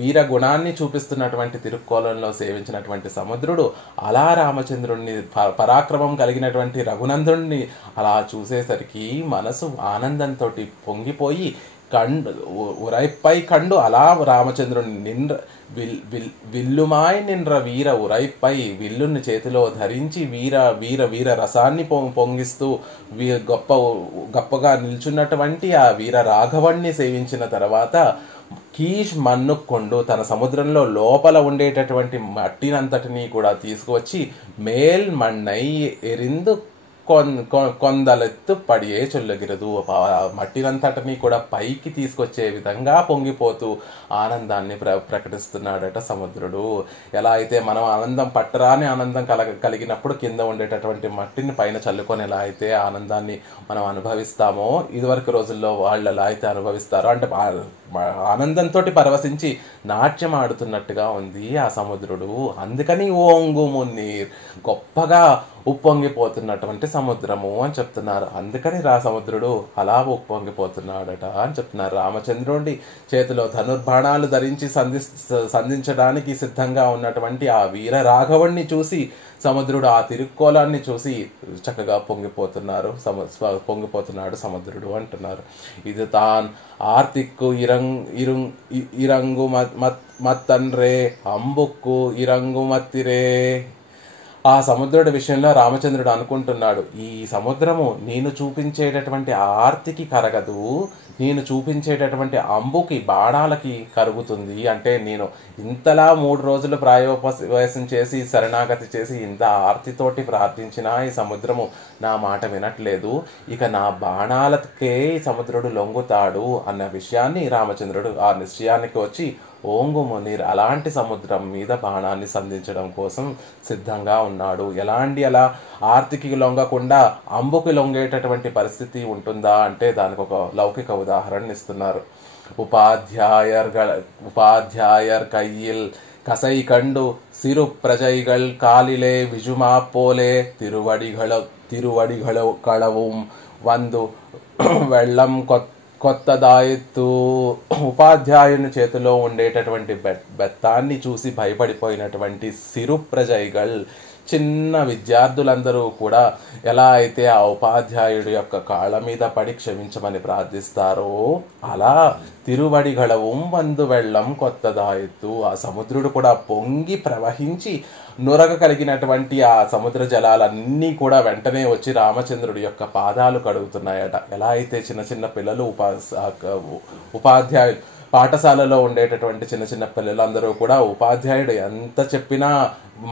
వీర గుణాన్ని చూపిస్తున్నటువంటి తిరుక్కోలంలో సేవించినటువంటి సముద్రుడు అలా రామచంద్రుణ్ణి, పరాక్రమం కలిగినటువంటి రఘునందుణ్ణి అలా చూసేసరికి మనసు ఆనందంతో పొంగిపోయి ఉరైపై కండు అలా రామచంద్రుని విల్లుమాయ్ నిండ్ర వీర ఉరైపై, విల్లుని చేతిలో ధరించి వీర రసాన్ని పొంగిస్తూ గొప్పగా నిల్చున్నటువంటి ఆ వీర రాఘవణ్ణి సేవించిన తర్వాత కీష్ మన్నుకొండు, తన సముద్రంలో లోపల ఉండేటటువంటి మట్టినంతటినీ కూడా తీసుకువచ్చి మేల్ మన్నై ఎరిందు కొందలెత్తు పడియే చొల్లగిరదు, మట్టినంతటినీ కూడా పైకి తీసుకొచ్చే విధంగా పొంగిపోతూ ఆనందాన్ని ప్రకటిస్తున్నాడట సముద్రుడు. ఎలా అయితే మనం పట్టరాని ఆనందం కలిగినప్పుడు కింద ఉండేటటువంటి మట్టిని పైన చల్లుకొని ఎలా అయితే ఆనందాన్ని మనం అనుభవిస్తామో, ఇదివరకు రోజుల్లో వాళ్ళు ఎలా అయితే అనుభవిస్తారో, అంటే ఆనందంతో పరవశించి నాట్యం ఆడుతున్నట్టుగా ఉంది ఆ సముద్రుడు. అందుకని ఓంగుమున్నీర్, గొప్పగా ఉప్పొంగిపోతున్నటువంటి సముద్రము అని చెప్తున్నారు. అందుకని సముద్రుడు అలా ఉప్పొంగిపోతున్నాడట అని చెప్తున్నారు. రామచంద్రుడి చేతిలో ధనుర్బాణాలు ధరించి సంధించడానికి సిద్ధంగా ఉన్నటువంటి ఆ వీర రాఘవుణ్ణి చూసి సముద్రుడు, ఆ తిరుక్కోలాన్ని చూసి చక్కగా పొంగిపోతున్నాడు సముద్రుడు అంటున్నారు. ఇది తాన్ ఆర్తిక్కు ఇరంగు మత్తన్రే అంబుక్కు ఇరంగు మత్తిరే. ఆ సముద్రుడి విషయంలో రామచంద్రుడు అనుకుంటున్నాడు, ఈ సముద్రము నేను చూపించేటటువంటి ఆర్తికి కరగదు, నేను చూపించేటటువంటి అంబుకి, బాణాలకి కరుగుతుంది. అంటే నేను ఇంతలా 3 రోజులు ప్రాయోపవేశం చేసి శరణాగతి చేసి ఇంత ఆర్తితోటి ప్రార్థించినా ఈ సముద్రము నా మాట వినట్లేదు, ఇక నా బాణాలకే ఈ సముద్రుడు లొంగుతాడు అన్న విషయాన్ని రామచంద్రుడు ఆ నిశ్చయానికి వచ్చి ఓంగుమున్నీర్ అలాంటి సముద్రం మీద బాణాన్ని సంధించడం కోసం సిద్ధంగా ఉన్నాడు. అలా ఆర్తికి లొంగకుండా అంబుకి లొంగేటటువంటి పరిస్థితి ఉంటుందా అంటే దానికి ఒక లౌకిక ఉదాహరణ ఇస్తున్నారు. ఉపాధ్యాయర్ కయ్యిల్ కసై కండు సిరు ప్రజైగల్ కాలిలే విజుమా పోలే తిరువడిగళ కళவும் వందు వెళ్లం కొత్తదాయెత్తు. ఉపాధ్యాయుని చేతిలో ఉండేటటువంటి బెత్తాన్ని చూసి భయపడిపోయినటువంటి సిరు ప్రజైగల్, చిన్న విద్యార్థులందరూ కూడా ఎలా అయితే ఆ ఉపాధ్యాయుడి యొక్క కాళ్ళ మీద పడి క్షమించమని ప్రార్థిస్తారో అలా తిరువడిగళవం వందు వెళ్ళం కొత్తదాయత్తు, ఆ సముద్రుడు కూడా పొంగి ప్రవహించి నురగ కలిగినటువంటి ఆ సముద్ర జలాలన్నీ కూడా వెంటనే వచ్చి రామచంద్రుడి యొక్క పాదాలు కడుగుతున్నాయట. ఎలా అయితే చిన్న చిన్న పిల్లలు ఉపాధ్యాయులు పాఠశాలలో ఉండేటటువంటి చిన్న చిన్న పిల్లలందరూ కూడా ఉపాధ్యాయుడు ఎంత చెప్పినా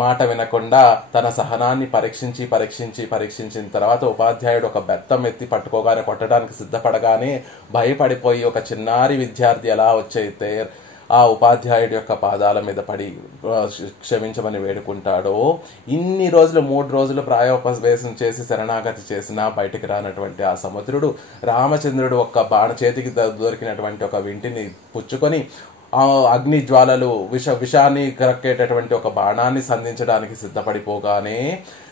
మాట వినకుండా తన సహనాన్ని పరీక్షించిన తర్వాత ఉపాధ్యాయుడు ఒక బెత్తం ఎత్తి పట్టుకోగానే కొట్టడానికి సిద్ధపడగానే భయపడిపోయి ఒక చిన్నారి విద్యార్థి ఎలా వచ్చైతే ఆ ఉపాధ్యాయుడి యొక్క పాదాల మీద పడి క్షమించమని వేడుకుంటాడో, ఇన్ని రోజులు 3 రోజులు ప్రాయోపవేశం చేసి శరణాగతి చేసినా బయటికి రానటువంటి ఆ సముద్రుడు రామచంద్రుడు ఒక చేతికి దొరికినటువంటి ఒక వింటిని పుచ్చుకొని ఆ అగ్ని జ్వాలలు విషాన్ని కరక్కేటటువంటి ఒక బాణాన్ని సంధించడానికి సిద్ధపడిపోగానే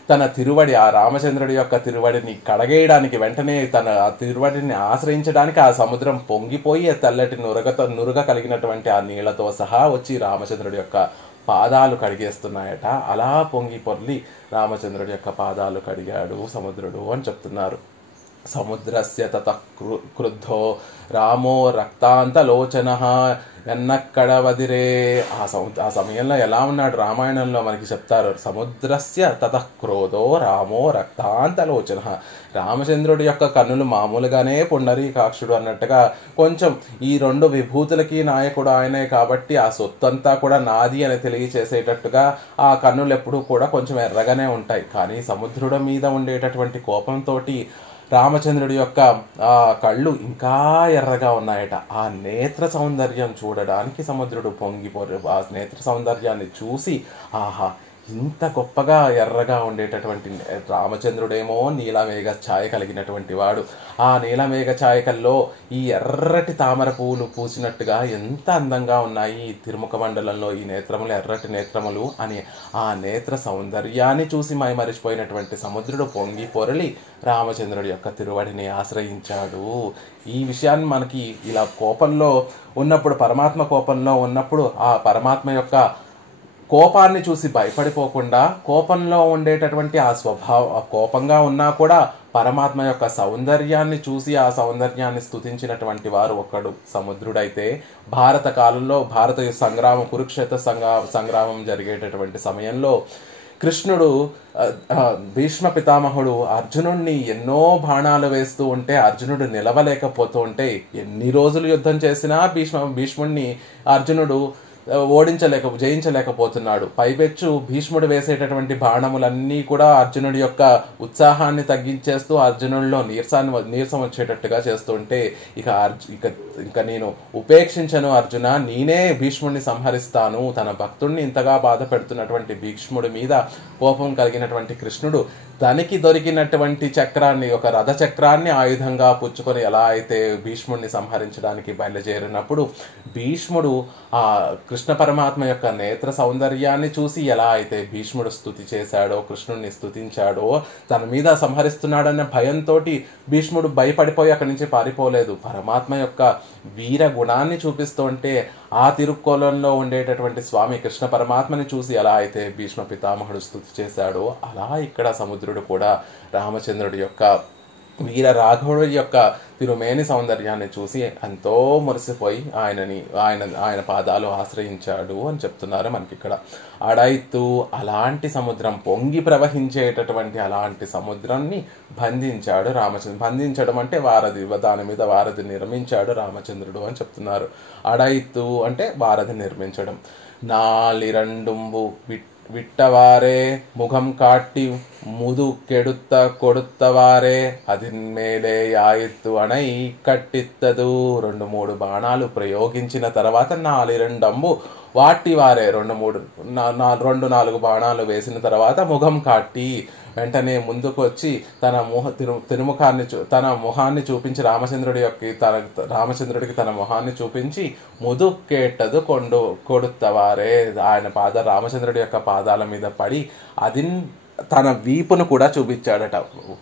తన తిరువడి, ఆ రామచంద్రుడి యొక్క తిరువడిని కడగేయడానికి వెంటనే తన ఆ తిరువడిని ఆశ్రయించడానికి ఆ సముద్రం పొంగిపోయి తెల్లటి నురగ కలిగినటువంటి ఆ నీళ్లతో సహా వచ్చి రామచంద్రుడి యొక్క పాదాలు కడిగేస్తున్నాయట. అలా పొంగి పొర్లి రామచంద్రుడి యొక్క పాదాలు కడిగాడు సముద్రుడు అని చెప్తున్నారు. సముద్రస్య తత క్రుద్ధో రామో రక్తాంతలోచన ఎన్నక్కడ వదిరే. ఆ సమయంలో ఎలా ఉన్నాడు రామాయణంలో మనకి చెప్తారు. సముద్రస్య తత క్రోధో రామో రక్తాంతలోచన. రామచంద్రుడి యొక్క కన్నులు మామూలుగానే పుండరీకాక్షుడు అన్నట్టుగా కొంచెం ఈ 2 విభూతులకి నాయకుడు ఆయనే కాబట్టి ఆ సొత్తు అంతా కూడా నాది అని తెలియచేసేటట్టుగా ఆ కన్నులు ఎప్పుడూ కూడా కొంచెం ఎర్రగానే ఉంటాయి. కానీ సముద్రుడి మీద ఉండేటటువంటి కోపంతో రామచంద్రుడి యొక్క కళ్ళు ఇంకా ఎర్రగా ఉన్నాయట. ఆ నేత్ర సౌందర్యం చూడడానికి సముద్రుడు పొంగిపోరు. ఆ నేత్ర సౌందర్యాన్ని చూసి ఆహా, ఇంత గొప్పగా ఎర్రగా ఉండేటటువంటి రామచంద్రుడేమో నీలమేఘ ఛాయ కలిగినటువంటి వాడు. ఆ నీలమేఘ ఛాయకల్లో ఈ ఎర్రటి తామర పువ్వులు పూసినట్టుగా ఎంత అందంగా ఉన్నాయి తిరుముఖ మండలంలో ఈ నేత్రములు, ఎర్రటి నేత్రములు అని ఆ నేత్ర సౌందర్యాన్ని చూసి మైమరిచిపోయినటువంటి సముద్రుడు పొంగి పొరలి రామచంద్రుడి యొక్క తిరువడిని ఆశ్రయించాడు. ఈ విషయాన్ని మనకి ఇలా కోపంలో ఉన్నప్పుడు, పరమాత్మ కోపంలో ఉన్నప్పుడు ఆ పరమాత్మ యొక్క కోపాన్ని చూసి భయపడిపోకుండా కోపంలో ఉండేటటువంటి ఆ కోపంగా ఉన్నా కూడా పరమాత్మ యొక్క సౌందర్యాన్ని చూసి ఆ సౌందర్యాన్ని స్తుతించినటువంటి వారు ఒకడు సముద్రుడైతే, భారత కాలంలో భారత సంగ్రామం, కురుక్షేత్ర సంగ్రామం జరిగేటటువంటి సమయంలో కృష్ణుడు భీష్మ పితామహుడు అర్జునుడిని ఎన్నో బాణాలు వేస్తూ ఉంటే అర్జునుడు నిలవలేకపోతూ ఉంటే ఎన్ని రోజులు యుద్ధం చేసినా భీష్ముడిని అర్జునుడు జయించలేకపోతున్నాడు. పైపెచ్చు భీష్ముడు వేసేటటువంటి బాణములన్నీ కూడా అర్జునుడి యొక్క ఉత్సాహాన్ని తగ్గించేస్తూ అర్జునుడిలో నీరసం వచ్చేటట్టుగా చేస్తుంటే ఇక నేను ఉపేక్షించను అర్జున, నేనే భీష్ముడిని సంహరిస్తాను. తన భక్తుడిని ఇంతగా బాధ పెడుతున్నటువంటి భీష్ముడి మీద కోపం కలిగినటువంటి కృష్ణుడు తనకి దొరికినటువంటి చక్రాన్ని, ఒక రథ చక్రాన్ని ఆయుధంగా పుచ్చుకొని ఎలా అయితే భీష్ముడిని సంహరించడానికి బయలుదేరినప్పుడు భీష్ముడు ఆ కృష్ణ పరమాత్మ యొక్క నేత్ర సౌందర్యాన్ని చూసి ఎలా అయితే భీష్ముడు స్తుతి చేశాడో, కృష్ణుడిని స్తుతించాడో, తన మీద సంహరిస్తున్నాడన్న భయంతో భీష్ముడు భయపడిపోయి అక్కడి నుంచి పారిపోలేదు. పరమాత్మ యొక్క వీర గుణాన్ని చూపిస్తూ ఉంటే ఆ తిరుక్కోలంలో ఉండేటటువంటి స్వామి కృష్ణ పరమాత్మని చూసి ఎలా అయితే భీష్మ పితామహుడు స్తుతి చేశాడో అలా ఇక్కడ సముద్రుడు కూడా రామచంద్రుడి యొక్క వీర రాఘవుడి యొక్క తిరుమేని సౌందర్యాన్ని చూసి ఎంతో మురిసిపోయి ఆయన పాదాలు ఆశ్రయించాడు అని చెప్తున్నారు మనకి ఇక్కడ. అడైతు అలాంటి సముద్రం, పొంగి ప్రవహించేటటువంటి అలాంటి సముద్రాన్ని బంధించాడు రామచంద్రుడు. బంధించడం అంటే వారధి, దాని మీద వారధి నిర్మించాడు రామచంద్రుడు అని చెప్తున్నారు. అడైతు అంటే వారధి నిర్మించడం. నాలిరండుంబు விட்டவாறே முகம் காட்டி முது கெடுத்த கொடுத்தవారే అదిన్మేలే యాయిత్తు అణై కట్టిత్తదు. 2-3 బాణాలు ప్రయోగించిన తర్వాత 4 వాటి వారే 2-4 బాణాలు వేసిన తర్వాత ముఖం కాట్టి వెంటనే ముందుకు వచ్చి తన మొహాన్ని చూపించి రామచంద్రుడికి తన మొహాన్ని చూపించి ముదుక్కేట్టదు కొడుత్తవారే ఆయన రామచంద్రుడి యొక్క పాదాల మీద పడి తన వీపును కూడా చూపించాడట.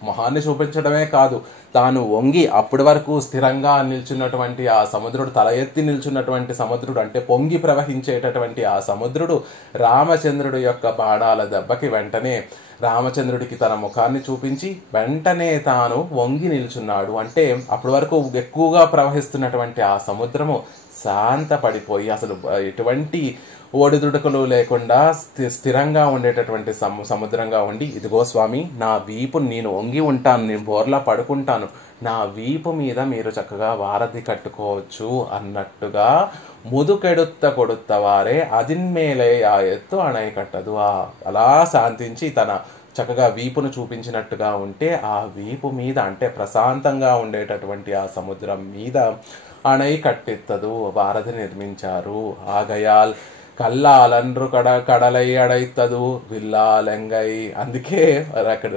మొహాన్ని చూపించడమే కాదు, తాను వంగి అప్పటి వరకు స్థిరంగా నిల్చున్నటువంటి ఆ సముద్రుడు, తల ఎత్తి నిల్చున్నటువంటి సముద్రుడు, అంటే పొంగి ప్రవహించేటటువంటి ఆ సముద్రుడు రామచంద్రుడు యొక్క బాణాల దెబ్బకి వెంటనే రామచంద్రుడికి తన ముఖాన్ని చూపించి వెంటనే తాను వంగి నిల్చున్నాడు. అంటే అప్పటి వరకు ఎక్కువగా ప్రవహిస్తున్నటువంటి ఆ సముద్రము శాంతపడిపోయి అసలు ఎటువంటి ఒడిదుడుకులు లేకుండా స్థిరంగా ఉండేటటువంటి సముద్రంగా ఉండి, ఇదిగో స్వామి, నా వీపు నేను వంగి ఉంటాను, నేను బోర్లా పడుకుంటాను, నా వీపు మీద మీరు చక్కగా వారధి కట్టుకోవచ్చు అన్నట్టుగా ముదుకెడుత్త కొడుత్త వారే అదిన్మేలే ఆ ఎత్తు అణై కట్టదు. అలా శాంతించి తన చక్కగా వీపును చూపించినట్టుగా ఉంటే ఆ వీపు మీద, అంటే ప్రశాంతంగా ఉండేటటువంటి ఆ సముద్రం మీద అణై కట్టెత్తదు, వారధి నిర్మించారు. ఆగయాల్ కల్లాలన్రు కడలై అడైతదు విల్లాలెంగై. అందుకే అక్కడ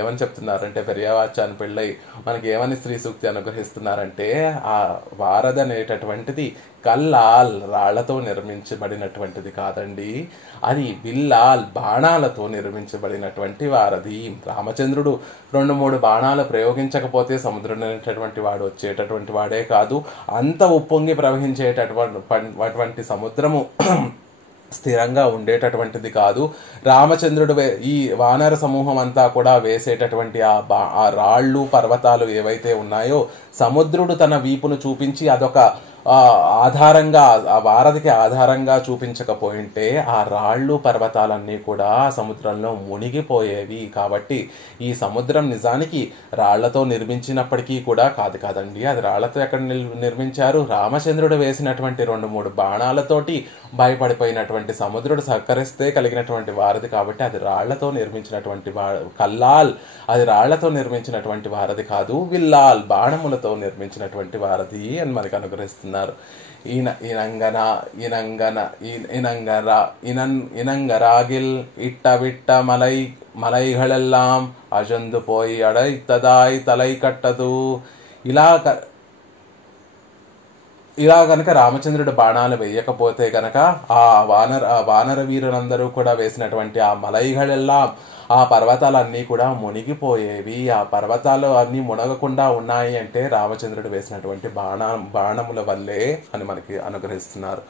ఏమని చెప్తున్నారంటే, పెరియవాచాన్ పిళ్ళై మనకి ఏమని స్త్రీ సూక్తి అనుగ్రహిస్తున్నారంటే, ఆ వారధి అనేటటువంటిది కల్లాల్ రాళ్లతో నిర్మించబడినటువంటిది కాదండి, అది విల్లాల్ బాణాలతో నిర్మించబడినటువంటి వారధి. రామచంద్రుడు 2-3 బాణాలు ప్రయోగించకపోతే సముద్రం అనేటటువంటి వాడు వచ్చేటటువంటి వాడే కాదు. అంత ఉప్పొంగి ప్రవహించేటటువంటి సముద్రము స్థిరంగా ఉండేటటువంటిది కాదు. రామచంద్రుడు ఈ వానర సమూహం అంతా కూడా వేసేటటువంటి ఆ రాళ్ళు పర్వతాలు ఏవైతే ఉన్నాయో, సముద్రుడు తన వీపును చూపించి అదొక ఆధారంగా, ఆ వారధికి ఆధారంగా చూపించకపోయింటే ఆ రాళ్ళు పర్వతాలన్నీ కూడా సముద్రంలో మునిగిపోయేవి. కాబట్టి ఈ సముద్రం నిజానికి రాళ్లతో నిర్మించినప్పటికీ కూడా కాదండి, అది రాళ్లతో ఎక్కడ నిర్మించారు? రామచంద్రుడు వేసినటువంటి 2-3 బాణాలతోటి భయపడిపోయినటువంటి సముద్రుడు సహకరిస్తే కలిగినటువంటి వారధి. కాబట్టి అది రాళ్లతో నిర్మించినటువంటి కల్లాల్, అది రాళ్లతో నిర్మించినటువంటి వారధి కాదు, విల్లాల్ బాణములతో నిర్మించినటువంటి వారధి అని మనకు అనుగ్రహిస్తున్నారు. இனங்கராகில் இட்ட மலைகளெல்லாம் அஜந்து போய் அடைத்ததாய் தலை கட்டదు. ఇలా కనుక రామచంద్రుడు బాణాలు వేయకపోతే కనుక ఆ వానర వీరులందరూ కూడా వేసినటువంటి ఆ మలైగళెల్లా, ఆ పర్వతాలన్నీ కూడా మునిగిపోయేవి. ఆ పర్వతాలు అన్నీ మునగకుండా ఉన్నాయి అంటే రామచంద్రుడు వేసినటువంటి బాణముల వల్లే అని మనకి అనుగ్రహిస్తున్నారు.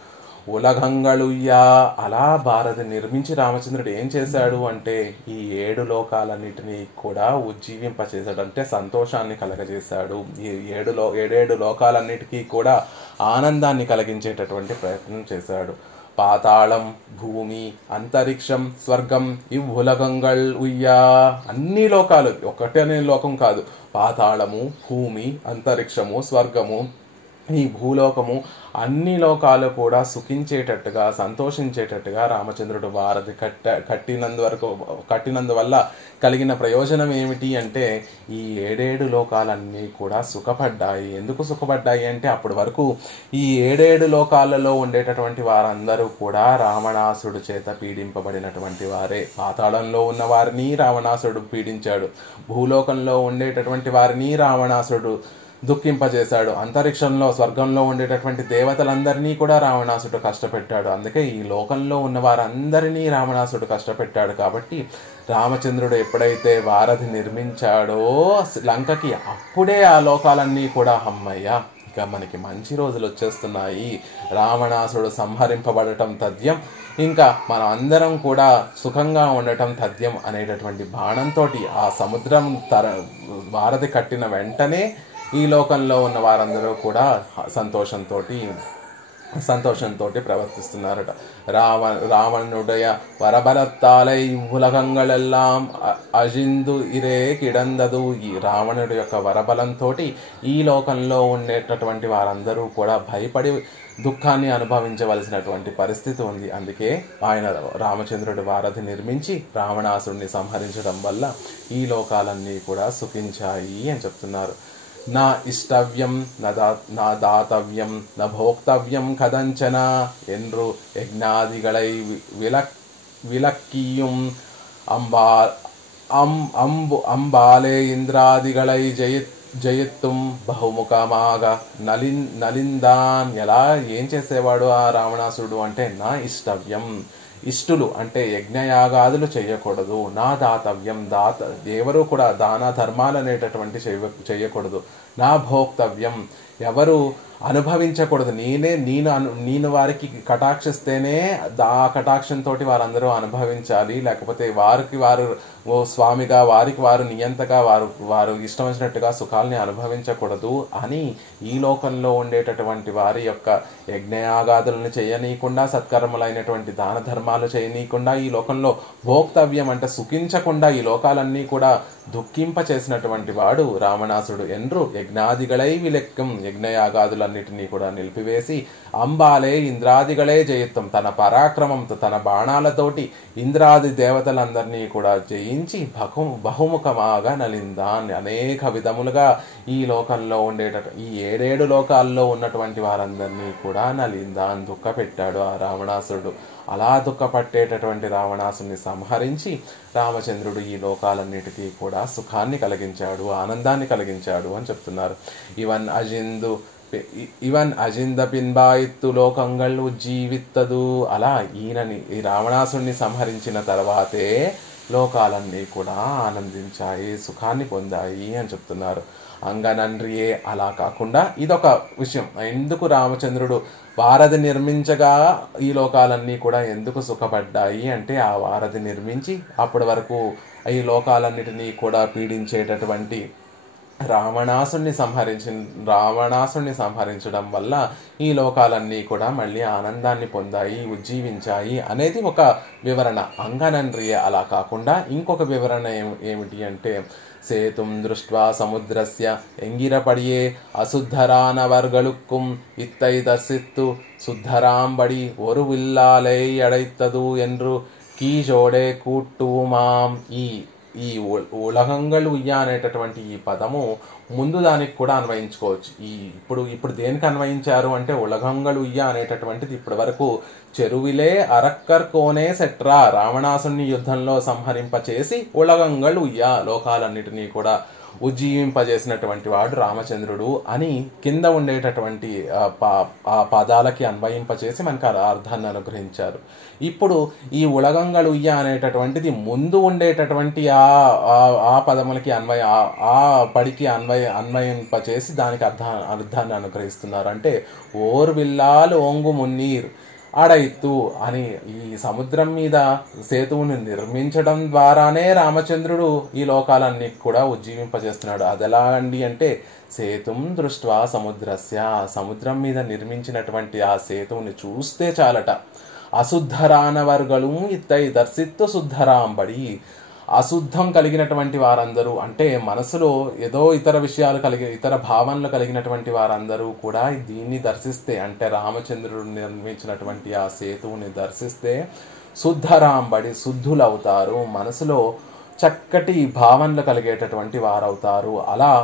ఉలగంగళుయ్యా, అలా భారతి నిర్మించి రామచంద్రుడు ఏం చేశాడు అంటే ఈ 7 లోకాలన్నిటినీ కూడా ఉజ్జీవింపచేశాడు, అంటే సంతోషాన్ని కలగజేశాడు. ఈ 7 లోకాలన్నిటికీ కూడా ఆనందాన్ని కలిగించేటటువంటి ప్రయత్నం చేశాడు. పాతాళం, భూమి, అంతరిక్షం, స్వర్గం, ఇవ్వులగంగళ్ ఉయ్యా, అన్ని లోకాలు, ఒకటే లోకం కాదు, పాతాళము, భూమి, అంతరిక్షము, స్వర్గము, ఈ భూలోకము, అన్ని లోకాలు కూడా సుఖించేటట్టుగా, సంతోషించేటట్టుగా రామచంద్రుడు వారధి కట్టినందువల్ల కలిగిన ప్రయోజనం ఏమిటి అంటే ఈ 7 లోకాలన్నీ కూడా సుఖపడ్డాయి. ఎందుకు సుఖపడ్డాయి అంటే అప్పటి వరకు ఈ 7 లోకాలలో ఉండేటటువంటి వారందరూ కూడా రావణాసుడు చేత పీడింపబడినటువంటి వారే. పాతాళంలో ఉన్న వారిని రావణాసుడు పీడించాడు, భూలోకంలో ఉండేటటువంటి వారిని రావణాసుడు దుఃఖింపజేశాడు, అంతరిక్షంలో స్వర్గంలో ఉండేటటువంటి దేవతలందరినీ కూడా రావణాసుడు కష్టపెట్టాడు. అందుకే ఈ లోకంలో ఉన్న వారందరినీ రావణాసుడు కష్టపెట్టాడు. కాబట్టి రామచంద్రుడు ఎప్పుడైతే వారధి నిర్మించాడో లంకకి, అప్పుడే ఆ లోకాలన్నీ కూడా అమ్మయ్య, ఇక మనకి మంచి రోజులు వచ్చేస్తున్నాయి, రావణాసుడు సంహరింపబడటం తథ్యం, ఇంకా మనం అందరం కూడా సుఖంగా ఉండటం తథ్యం అనేటటువంటి బాణంతో ఆ సముద్రం వారధి కట్టిన వెంటనే ఈ లోకంలో ఉన్న వారందరూ కూడా సంతోషంతో ప్రవర్తిస్తున్నారట. రావణుడయ వరబలత్తాలై ఉలగంగళెల్లాం అజిందు ఇరే కిడందదు. ఈ రావణుడి యొక్క వరబలంతో ఈ లోకంలో ఉండేటటువంటి వారందరూ కూడా భయపడి దుఃఖాన్ని అనుభవించవలసినటువంటి పరిస్థితి ఉంది. అందుకే ఆయన రామచంద్రుడి వారధి నిర్మించి రావణాసుడిని సంహరించడం వల్ల ఈ లోకాలన్నీ కూడా సుఖించాయి అని చెప్తున్నారు. నా ఇష్టవ్యం నా దాతవ్యం నా భోక్తవ్యం కదంచన என்று యజ్ఞాదిగళై విలక్కిயும் అంబాలే ఇంద్రాదిగళై జయత్తుం బహుముఖమాగ నలిందాన్. ఎలా ఏం చేసేవాడు ఆ రావణాసుడు అంటే నా ఇష్టవ్యం, ఇష్టులు అంటే యజ్ఞయాగాదులు చేయకూడదు. నా దాతవ్యం, ఎవరు కూడా దాన ధర్మాలు అనేటటువంటి చేయకూడదు. నా భోక్తవ్యం, ఎవరు అనుభవించకూడదు. నేను వారికి కటాక్షిస్తేనే ఆ కటాక్షంతో వారందరూ అనుభవించాలి, లేకపోతే వారికి వారు ఓ స్వామిగా, వారికి వారు నియంతగా వారు ఇష్టం వచ్చినట్టుగా సుఖాలని అనుభవించకూడదు అని ఈ లోకంలో ఉండేటటువంటి వారి యొక్క యజ్ఞయాగాదులను చేయనీయకుండా, సత్కర్మలైనటువంటి దాన ధర్మాలు చేయనీయకుండా, ఈ లోకంలో భోక్తవ్యం అంటే సుఖించకుండా ఈ లోకాలన్నీ కూడా దుఃఖింప చేసినటువంటి వాడు రావణాసుడు. ఎండ్రు యజ్ఞాదిగళై విలెక్కం, యజ్ఞయాగాదులన్నిటినీ కూడా నిలిపివేసి అంబాలే ఇంద్రాదిగళే జయిత్తం, తన పరాక్రమంతో తన బాణాలతోటి ఇంద్రాది దేవతలందరినీ కూడా జయించి బహుముఖమాగా నలిందాన్, అనేక విధములుగా ఈ లోకంలో ఈ 7 లోకాల్లో ఉన్నటువంటి వారందరినీ కూడా నలిందాన్, దుఃఖపెట్టాడు ఆ రావణాసురుడు. అలా దుఃఖపట్టేటటువంటి రావణాసుని సంహరించి రామచంద్రుడు ఈ లోకాలన్నిటికీ కూడా సుఖాన్ని కలిగించాడు, ఆనందాన్ని కలిగించాడు అని చెప్తున్నారు. ఇవన్ అజింద పిన్బాయిత్తు లోకంగళ్ళు జీవిత్తదు. అలా ఈ రావణాసుని సంహరించిన తర్వాతే లోకాలన్నీ కూడా ఆనందించాయి, సుఖాన్ని పొందాయి అని చెప్తున్నారు. అంగనన్రియే, అలా కాకుండా ఇదొక విషయం, ఎందుకు రామచంద్రుడు వారధి నిర్మించగా ఈ లోకాలన్నీ కూడా ఎందుకు సుఖపడ్డాయి అంటే, ఆ వారధి నిర్మించి అప్పటి వరకు ఈ లోకాలన్నిటినీ కూడా పీడించేటటువంటి రావణాసుని సంహరించడం వల్ల ఈ లోకాలన్నీ కూడా మళ్ళీ ఆనందాన్ని పొందాయి, ఉజ్జీవించాయి అనేది ఒక వివరణ. అంగనన్రియ, అలా కాకుండా ఇంకొక వివరణ ఏమిటి అంటే, సేతుం దృష్ట్వా సముద్రస్య ఎంగిరపడియే అశుద్ధరానవర్గలుక్కుం ఇత్తై దర్శిత్తు శుద్ధరాంబడి ஒரு வில்லாலை அடைத்தது என்று కీజోడే కూట్టుమాం. ఈ ఉలగంగళు ఉయ్య అనేటటువంటి ఈ పదము ముందు దానికి కూడా అన్వయించుకోవచ్చు. ఇప్పుడు దేనికి అన్వయించారు అంటే, ఉలగంగళు ఉయ్య అనేటటువంటిది ఇప్పటి వరకు చెరువిలే అరక్కర్ కోనే సెట్రా, రావణాసుని యుద్ధంలో సంహరింపచేసి ఉలగంగళు ఉయ్య లోకాలన్నిటినీ కూడా ఉజ్జీవింపజేసినటువంటి వాడు రామచంద్రుడు అని కింద ఉండేటటువంటి ఆ పదాలకి అన్వయింపచేసి మనకు అర్థాన్ని అనుగ్రహించారు. ఇప్పుడు ఈ ఉలగంగళు ఉయ్య అనేటటువంటిది ముందు ఉండేటటువంటి ఆ పదములకి ఆ పడికి అన్వయింపచేసి దానికి అర్థాన్ని అనుగ్రహిస్తున్నారు. అంటే ఓర్విల్లాలు ఓంగు మున్నీర్ అడైత్తు అని ఈ సముద్రం మీద సేతువుని నిర్మించడం ద్వారానే రామచంద్రుడు ఈ లోకాలన్నీ కూడా ఉజ్జీవింపజేస్తున్నాడు. అదెలా అండి అంటే, సేతుం దృష్ట్వా సముద్రస్య, సముద్రం మీద నిర్మించినటువంటి ఆ సేతువుని చూస్తే చాలట. అశుద్ధరానవర్గలు ఇత్తై దర్శిత్తు శుద్ధరాంబడి, అశుద్ధం కలిగినటువంటి వారందరూ అంటే మనసులో ఏదో ఇతర భావనలు కలిగినటువంటి వారందరూ కూడా దీన్ని దర్శిస్తే, అంటే రామచంద్రుడు నిర్మించినటువంటి ఆ సేతువుని దర్శిస్తే శుద్ధరాంబడి, శుద్ధులవుతారు, మనసులో చక్కటి భావనలు కలిగేటటువంటి వారవుతారు. అలా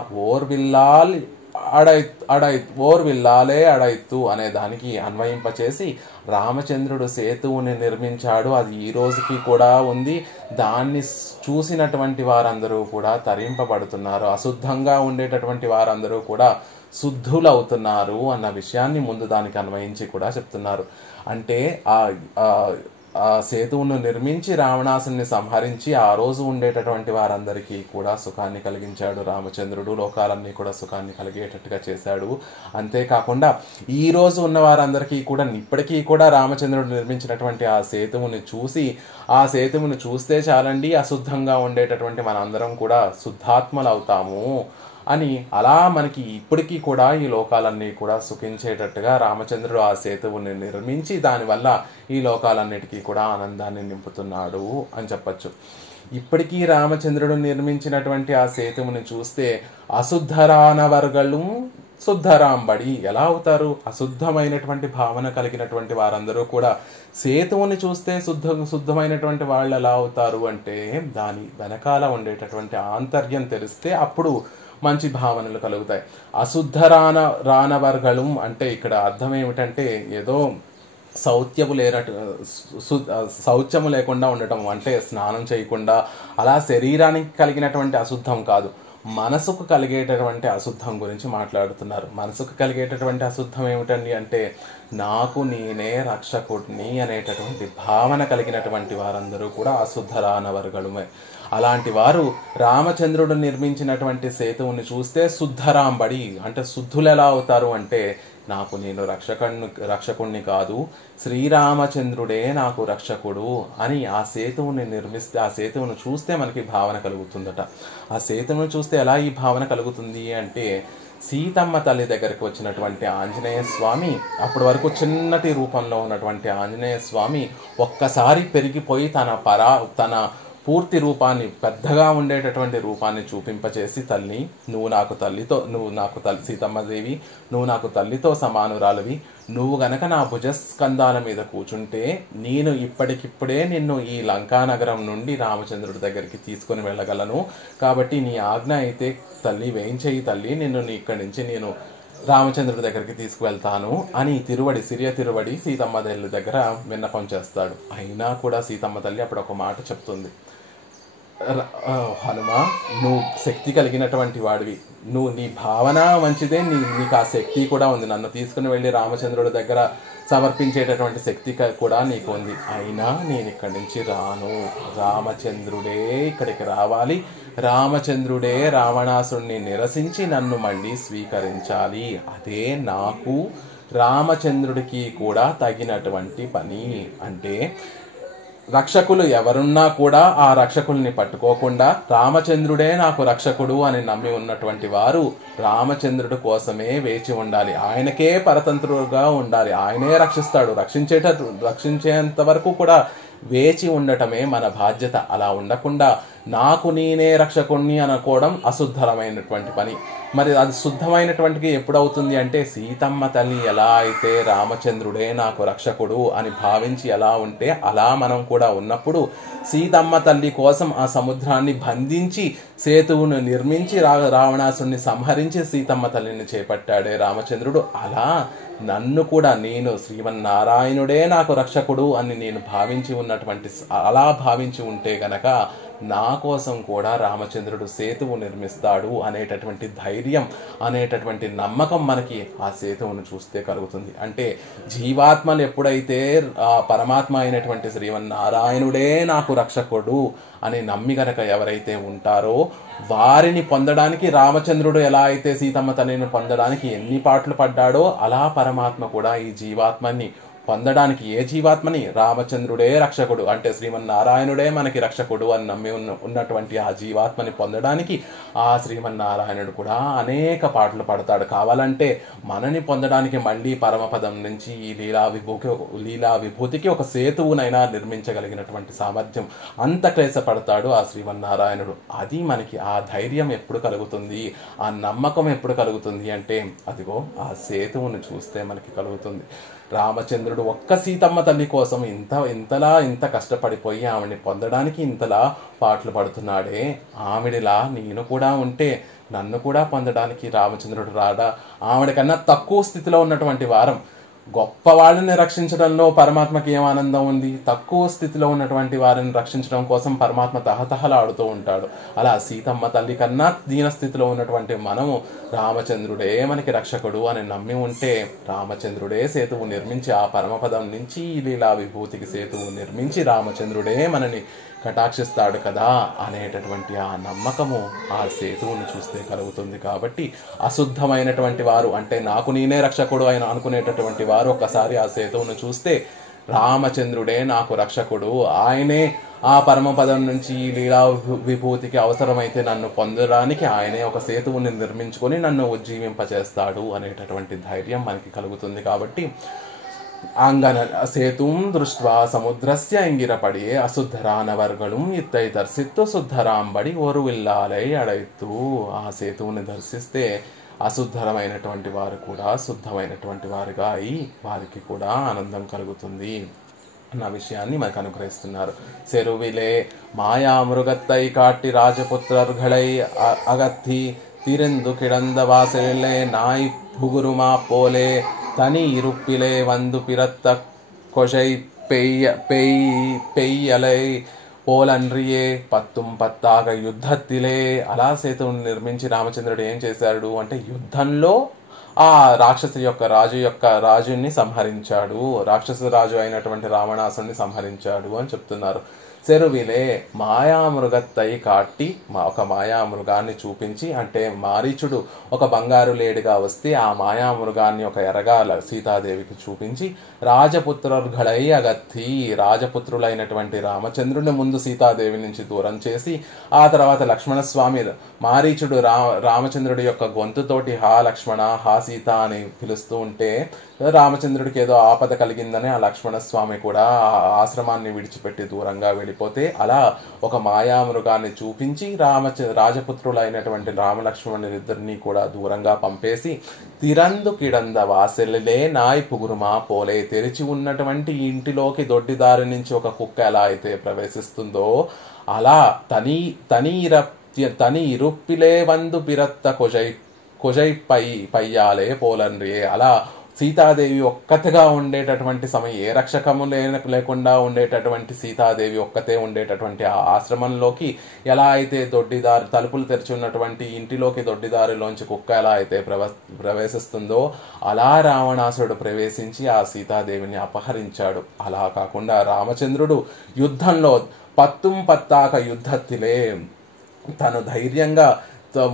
ఓర్విల్లాలే అడైత్తు అనే దానికి అన్వయింపచేసి రామచంద్రుడు సేతువుని నిర్మించాడు. అది ఈ రోజుకి కూడా ఉంది. దాన్ని చూసినటువంటి వారందరూ కూడా తరింపబడుతున్నారు. అశుద్ధంగా ఉండేటటువంటి వారందరూ కూడా శుద్ధులవుతున్నారు అన్న విషయాన్ని ముందు దానికి అన్వయించి కూడా చెప్తున్నారు. అంటే ఆ సేతువును నిర్మించి రావణాసుని సంహరించి ఆ రోజు ఉండేటటువంటి వారందరికీ కూడా సుఖాన్ని కలిగించాడు రామచంద్రుడు, లోకాలన్నీ కూడా సుఖాన్ని కలిగేటట్టుగా చేశాడు. అంతేకాకుండా ఈ రోజు ఉన్న వారందరికీ కూడా ఇప్పటికీ కూడా రామచంద్రుడు నిర్మించినటువంటి ఆ సేతువుని చూస్తే చాలండి, అశుద్ధంగా ఉండేటటువంటి మనందరం కూడా శుద్ధాత్మలు అవుతాము అని, అలా మనకి ఇప్పటికీ కూడా ఈ లోకాలన్నీ కూడా సుఖించేటట్టుగా రామచంద్రుడు ఆ సేతువుని నిర్మించి దానివల్ల ఈ లోకాలన్నిటికీ కూడా ఆనందాన్ని నింపుతున్నాడు అని చెప్పచ్చు. ఇప్పటికీ రామచంద్రుడు నిర్మించినటువంటి ఆ సేతువుని చూస్తే అశుద్ధరానవర్గలు శుద్ధరాంబడి ఎలా అవుతారు? అశుద్ధమైనటువంటి భావన కలిగినటువంటి వారందరూ కూడా సేతువుని చూస్తే శుద్ధమైనటువంటి వాళ్ళు ఎలా అవుతారు అంటే, దాని వెనకాల ఉండేటటువంటి ఆంతర్యం తెలిస్తే అప్పుడు మంచి భావనలు కలుగుతాయి. రానవర్గలు అంటే ఇక్కడ అర్థం ఏమిటంటే, ఏదో శౌచ్యము లేకుండా ఉండటం అంటే స్నానం చేయకుండా అలా శరీరానికి కలిగినటువంటి అశుద్ధం కాదు, మనసుకు కలిగేటటువంటి అశుద్ధం గురించి మాట్లాడుతున్నారు. మనసుకు కలిగేటటువంటి అశుద్ధం ఏమిటండి అంటే, నాకు నేనే రక్షకుడిని అనేటటువంటి భావన కలిగినటువంటి వారందరూ కూడా అశుద్ధరానవర్గళమే. అలాంటి వారు రామచంద్రుడు నిర్మించినటువంటి సేతువుని చూస్తే శుద్ధరాంబడి అంటే శుద్ధులు ఎలా అవుతారు అంటే, నాకు నేను రక్షకుణ్ణి కాదు, శ్రీరామచంద్రుడే నాకు రక్షకుడు అని ఆ సేతువుని నిర్మిస్తే, ఆ సేతువును చూస్తే మనకి భావన కలుగుతుందట. ఆ సేతువును చూస్తే ఎలా ఈ భావన కలుగుతుంది అంటే, సీతమ్మ తల్లి దగ్గరికి వచ్చినటువంటి ఆంజనేయ స్వామి, అప్పటి వరకు చిన్నటి రూపంలో ఉన్నటువంటి ఆంజనేయ స్వామి ఒక్కసారి పెరిగిపోయి తన పూర్తి రూపాన్ని, పెద్దగా ఉండేటటువంటి రూపాన్ని చూపింపచేసి, తల్లి నువ్వు నాకు సీతమ్మదేవి, నువ్వు నాకు తల్లితో సమానురాలివి, నువ్వు గనక నా భుజస్కంధాల మీద కూర్చుంటే నేను ఇప్పటికిప్పుడే నిన్ను ఈ లంకానగరం నుండి రామచంద్రుడి దగ్గరికి తీసుకొని వెళ్ళగలను, కాబట్టి నీ ఆజ్ఞ అయితే తల్లి వేయించేయి తల్లి, నిన్ను ఇక్కడి నుంచి నేను రామచంద్రుడి దగ్గరికి తీసుకువెళ్తాను అని సిరియ తిరువడి సీతమ్మ తల్లి దగ్గర విన్నపం చేస్తాడు. అయినా కూడా సీతమ్మ తల్లి అప్పుడు ఒక మాట చెప్తుంది, హనుమ నువ్వు శక్తి కలిగినటువంటి వాడివి, నీ భావన మంచిదే, నీకు ఆ శక్తి కూడా ఉంది, నన్ను తీసుకుని వెళ్ళి రామచంద్రుడి దగ్గర సమర్పించేటటువంటి శక్తి కూడా నీకు ఉంది, అయినా నేను ఇక్కడి నుంచి రాను, రామచంద్రుడే ఇక్కడికి రావాలి, రామచంద్రుడే రావణాసుడిని నిరసించి నన్ను మళ్ళీ స్వీకరించాలి, అదే నాకు రామచంద్రుడికి కూడా తగినటువంటి పని. అంటే రక్షకులు ఎవరున్నా కూడా ఆ రక్షకుల్ని పట్టుకోకుండా రామచంద్రుడే నాకు రక్షకుడు అని నమ్మి ఉన్నటువంటి వారు రామచంద్రుడి కోసమే వేచి ఉండాలి, ఆయనకే పరతంత్రుడుగా ఉండాలి, ఆయనే రక్షిస్తాడు, రక్షించేంత వరకు కూడా వేచి ఉండటమే మన బాధ్యత. అలా ఉండకుండా నాకు నేనే రక్షకుణ్ణి అనుకోవడం అశుద్ధమైనటువంటి పని. మరి అది శుద్ధమైనటువంటిది ఎప్పుడవుతుంది అంటే, సీతమ్మ తల్లి ఎలా అయితే రామచంద్రుడే నాకు రక్షకుడు అని భావించి ఎలా ఉంటే అలా మనం కూడా ఉన్నప్పుడు, సీతమ్మ తల్లి కోసం ఆ సముద్రాన్ని బంధించి సేతువును నిర్మించి రావణాసుడిని సంహరించి సీతమ్మ తల్లిని చేపట్టాడే రామచంద్రుడు, అలా నన్ను కూడా నేను శ్రీమన్నారాయణుడే నాకు రక్షకుడు అని నేను అలా భావించి ఉంటే గనక నా కోసం కూడా రామచంద్రుడు సేతువు నిర్మిస్తాడు అనేటటువంటి ధైర్యం, అనేటటువంటి నమ్మకం మనకి ఆ సేతువును చూస్తే కలుగుతుంది. అంటే జీవాత్మలు ఎప్పుడైతే పరమాత్మ అయినటువంటి శ్రీమన్నారాయణుడే నాకు రక్షకుడు అని నమ్మి గనక ఎవరైతే ఉంటారో వారిని పొందడానికి రామచంద్రుడు ఎలా అయితే సీతమ్మ తల్లిని పొందడానికి ఎన్ని పాటలు పడ్డాడో, అలా పరమాత్మ కూడా ఈ జీవాత్మని పొందడానికి, ఏ జీవాత్మని రామచంద్రుడే రక్షకుడు అంటే శ్రీమన్నారాయణుడే మనకి రక్షకుడు అని నమ్మి ఉన్నటువంటి ఆ జీవాత్మని పొందడానికి ఆ శ్రీమన్నారాయణుడు కూడా అనేక పాటలు పడతాడు. కావాలంటే మనని పొందడానికి మళ్ళీ పరమపదం నుంచి ఈ లీలా విభూతికి ఒక సేతువునైనా నిర్మించగలిగినటువంటి సామర్థ్యం అంత క్లేశపడతాడు ఆ శ్రీమన్నారాయణుడు. అది మనకి ఆ ధైర్యం ఎప్పుడు కలుగుతుంది, ఆ నమ్మకం ఎప్పుడు కలుగుతుంది అంటే, అదిగో ఆ సేతువును చూస్తే మనకి కలుగుతుంది. రామచంద్రుడు ఒక్క సీతమ్మ తల్లి కోసం ఇంత కష్టపడిపోయి ఆవిడని పొందడానికి ఇంతలా పాటలు పడుతున్నాడే, ఆవిడలా నేను కూడా ఉంటే నన్ను కూడా పొందడానికి రామచంద్రుడు రాడా? ఆవిడ కన్నా తక్కువ స్థితిలో ఉన్నటువంటి వారం, గొప్ప వాళ్ళని రక్షించడంలో పరమాత్మకి ఏం ఆనందం ఉంది? తక్కువ స్థితిలో ఉన్నటువంటి వారిని రక్షించడం కోసం పరమాత్మ తహతహలాడుతూ ఉంటాడు. అలా సీతమ్మ తల్లి కన్నా దీన స్థితిలో ఉన్నటువంటి మనము రామచంద్రుడే మనకి రక్షకుడు అని నమ్మి ఉంటే, రామచంద్రుడే సేతువు నిర్మించి ఆ పరమపదం నుంచి లీలా విభూతికి సేతువు నిర్మించి రామచంద్రుడే మనని కటాక్షిస్తాడు కదా అనేటటువంటి ఆ నమ్మకము ఆ సేతువును చూస్తే కలుగుతుంది. కాబట్టి అశుద్ధమైనటువంటి వారు అంటే నాకు నేనే రక్షకుడు అని అనుకునేటటువంటి వారు ఒక్కసారి ఆ సేతువును చూస్తే రామచంద్రుడే నాకు రక్షకుడు, ఆయనే ఆ పరమపదం నుంచి లీలా విభూతికి అవసరమైతే నన్ను పొందడానికి ఆయనే ఒక సేతువుని నిర్మించుకొని నన్ను ఉజ్జీవింపచేస్తాడు అనేటటువంటి ధైర్యం మనకి కలుగుతుంది. కాబట్టి అంగన సేతుం దృష్ట్వా సముద్రస్య ఇంగిరపడియే అశుద్ధరానవర్గళం ఇత్తై దర్శిత్తు శుద్ధరాంబడి ఓరువిల్లాలై అడైత్తు. ఆ సేతువుని దర్శిస్తే అశుద్ధమైనటువంటి వారు కూడా శుద్ధమైనటువంటి వారుగా అయి వారికి కూడా ఆనందం కలుగుతుంది అన్న విషయాన్ని మనకు అనుగ్రహిస్తున్నారు. చెరువిలే మాయా మృగత్తై కాట్టి రాజపుత్రర్ఘళై అగత్తి తిరెందు కిడంద వాసలే నాయ్ భుగురుమా పోలే தனி இருப்பிலே வந்து பிறத்த கொஷை பெய்யலை పోలన్రియే పత్తుం పత్తాక యుద్ధత్తిలే. అలా సేతువుని నిర్మించి రామచంద్రుడు ఏం చేశాడు అంటే యుద్ధంలో ఆ రాజుని సంహరించాడు, రాక్షస రాజు అయినటువంటి రావణాసుని సంహరించాడు అని చెప్తున్నారు. చెరువిలే మాయామృగత్తై కాట్టి, ఒక మాయామృగాన్ని చూపించి, అంటే మారీచుడు ఒక బంగారు లేడిగా వస్తే ఆ మాయామృగాన్ని ఒక ఎరగాల సీతాదేవికి చూపించి రాజపుత్రుర్ఘళై అగత్తి, రాజపుత్రులైనటువంటి రామచంద్రుని ముందు సీతాదేవి నుంచి దూరం చేసి ఆ తర్వాత లక్ష్మణస్వామి మారీచుడు రామచంద్రుడి యొక్క గొంతుతోటి హా లక్ష్మణ హా సీత అని పిలుస్తూ ఉంటే రామచంద్రుడికి ఏదో ఆపద కలిగిందని ఆ లక్ష్మణస్వామి కూడా ఆశ్రమాన్ని విడిచిపెట్టి దూరంగా వెళ్ళిపోతే అలా ఒక మాయామృగాన్ని చూపించి రాజపుత్రులైనటువంటి రామలక్ష్మణులిద్దరినీ కూడా దూరంగా పంపేసి తిరందు కిడంద వాసెలే నాయ్ పుగురుమా పోలే, తెరిచి ఉన్నటువంటి ఇంటిలోకి దొడ్డిదారి నుంచి ఒక కుక్క ఎలా అయితే ప్రవేశిస్తుందో అలా తని ఇరుప్పిలే వందు పిరత్త కొజై పయ్యాలే పోలన్రియే. అలా సీతాదేవి ఒక్కతిగా ఉండేటటువంటి సమయం, ఏ రక్షకము లేకుండా ఉండేటటువంటి సీతాదేవి ఒక్కతే ఉండేటటువంటి ఆ ఆశ్రమంలోకి ఎలా అయితే దొడ్డిదారి తలుపులు తెరిచి ఉన్నటువంటి ఇంటిలోకి దొడ్డిదారిలోంచి కుక్క ఎలా అయితే ప్రవేశిస్తుందో అలా రావణాసురుడు ప్రవేశించి ఆ సీతాదేవిని అపహరించాడు. అలా కాకుండా రామచంద్రుడు యుద్ధంలో పత్తుం పత్తాక యుద్ధత్తిలే, తను ధైర్యంగా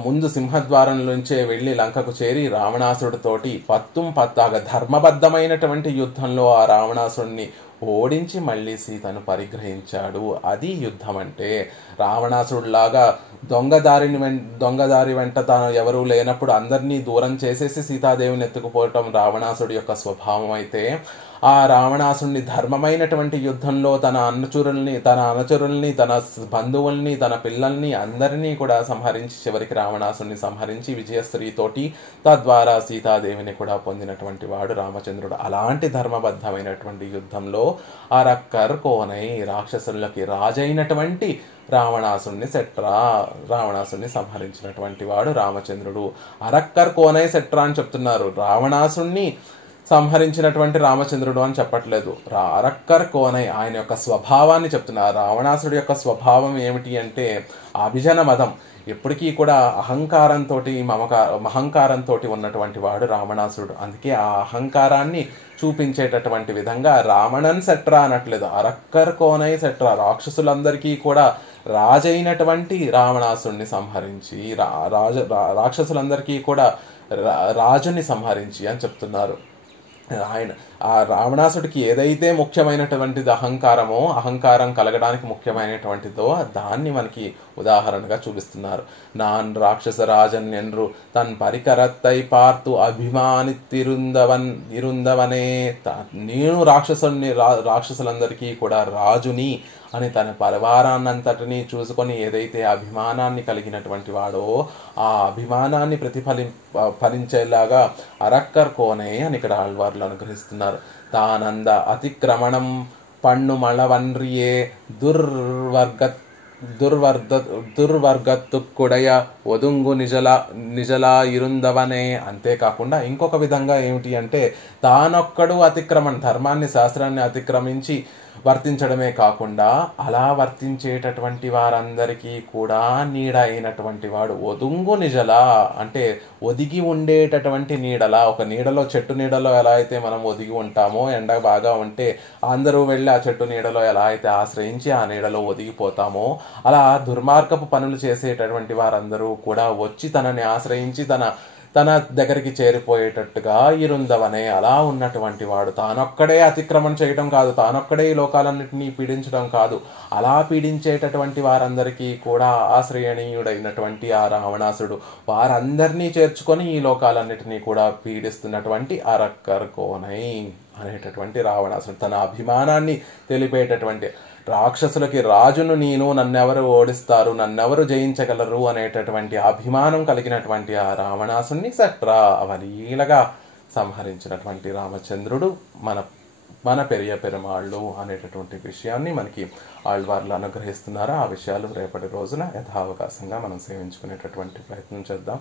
ముందు సింహద్వారం నుంచే వెళ్లి లంకకు చేరి రావణాసుడితోటి పత్తుం పత్తాగా ధర్మబద్ధమైనటువంటి యుద్ధంలో ఆ రావణాసుడిని ఓడించి మళ్ళీ సీతను పరిగ్రహించాడు. అది యుద్ధం అంటే. రావణాసుడిలాగా దొంగదారి వెంట తాను ఎవరూ లేనప్పుడు అందరినీ దూరం చేసేసి సీతాదేవిని ఎత్తుకుపోవటం రావణాసుడి యొక్క స్వభావం అయితే, ఆ రావణాసుడిని ధర్మమైనటువంటి యుద్ధంలో తన అనుచరుల్ని తన బంధువుల్ని తన పిల్లల్ని అందరినీ కూడా సంహరించి చివరికి రావణాసుడిని సంహరించి విజయశ్రీతోటి తద్వారా సీతాదేవిని కూడా పొందినటువంటి వాడు రామచంద్రుడు. అలాంటి ధర్మబద్ధమైనటువంటి యుద్ధంలో అరక్కర్ కోనై రాక్షసులకి రాజైనటువంటి రావణాసుడిని సంహరించినటువంటి వాడు రామచంద్రుడు. అరక్కర్ కోనై సెట్రా అని చెప్తున్నారు, రావణాసుడిని సంహరించినటువంటి రామచంద్రుడు అని చెప్పట్లేదు. అరక్కర్ కోనై ఆయన యొక్క స్వభావాన్ని చెప్తున్నారు. రావణాసుడి యొక్క స్వభావం ఏమిటి అంటే అభిజన మదం, ఎప్పటికీ కూడా అహంకారంతో ఉన్నటువంటి వాడు రావణాసురుడు. అందుకే ఆ అహంకారాన్ని చూపించేటటువంటి విధంగా రావణన్ సెట్రా అనట్లేదు, అరక్కర్ కోనై సెట్రా, రాక్షసులందరికీ కూడా రాజైనటువంటి రావణాసుడిని సంహరించి రాక్షసులందరికీ కూడా రాజుని సంహరించి అని చెప్తున్నారు. ఆయన ఆ రావణాసుడికి ఏదైతే ముఖ్యమైనటువంటిది అహంకారం కలగడానికి ముఖ్యమైనటువంటిదో దాన్ని మనకి ఉదాహరణగా చూపిస్తున్నారు. నాన్ రాక్షస రాజన్ ఎన్రు తన్ పరికరత్తై పార్తు అభిమానిత్తిరుందవనే, నేను రాక్షసులందరికీ కూడా రాజుని అని తన పరివారాన్నంతటినీ చూసుకొని ఏదైతే అభిమానాన్ని కలిగినటువంటి వాడో ఆ అభిమానాన్ని ఫలించేలాగా అరక్కర్ కోనే అని ఇక్కడ ఆళ్వార్లు అనుగ్రహిస్తున్నారు. తానంద అతిక్రమణం పన్ను మళవన్రియే దుర్వర్గత్తుక్కుడయ ఒదుంగు నిజలా ఇరుందవనే. అంతేకాకుండా ఇంకొక విధంగా ఏమిటి అంటే తానొక్కడు ధర్మాన్ని శాస్త్రాన్ని అతిక్రమించి వర్తించడమే కాకుండా అలా వర్తించేటటువంటి వారందరికీ కూడా నీడ అయినటువంటి వాడు. ఒదుంగు నిజలా అంటే ఒదిగి ఉండేటటువంటి నీడలా, ఒక నీడలో చెట్టు నీడలో ఎలా అయితే మనం ఒదిగి ఉంటామో, ఎండ బాగా ఉంటే అందరూ వెళ్ళి ఆ చెట్టు నీడలో ఎలా అయితే ఆశ్రయించి ఆ నీడలో ఒదిగిపోతామో, అలా దుర్మార్గపు పనులు చేసేటటువంటి వారందరూ కూడా వచ్చి తనని ఆశ్రయించి తన దగ్గరికి చేరిపోయేటట్టుగా ఇరుందవనే అలా ఉన్నటువంటి వాడు. తానొక్కడే అతిక్రమణ చేయడం కాదు, తానొక్కడే ఈ లోకాలన్నింటినీ పీడించడం కాదు, అలా పీడించేటటువంటి వారందరికీ కూడా ఆశ్రయణీయుడైనటువంటి ఆ రావణాసుడు వారందరినీ చేర్చుకొని ఈ లోకాలన్నిటినీ కూడా పీడిస్తున్నటువంటి అరక్కర్ కోనై అనేటటువంటి రావణాసుడు. తన అభిమానాన్ని తెలిపేటటువంటి రాక్షసులకి రాజును నేను, నన్నెవరు ఓడిస్తారు, నన్నెవరు జయించగలరు అనేటటువంటి అభిమానం కలిగినటువంటి ఆ రావణాసుని సట్రా అవలీలగా సంహరించినటువంటి రామచంద్రుడు మన పెరియ పెరుమాళ్ళు అనేటటువంటి విషయాన్ని మనకి ఆళ్వార్లు అనుగ్రహిస్తున్నారు. ఆ విషయాలు రేపటి రోజున యథావకాశంగా మనం సేవించుకునేటటువంటి ప్రయత్నం చేద్దాం.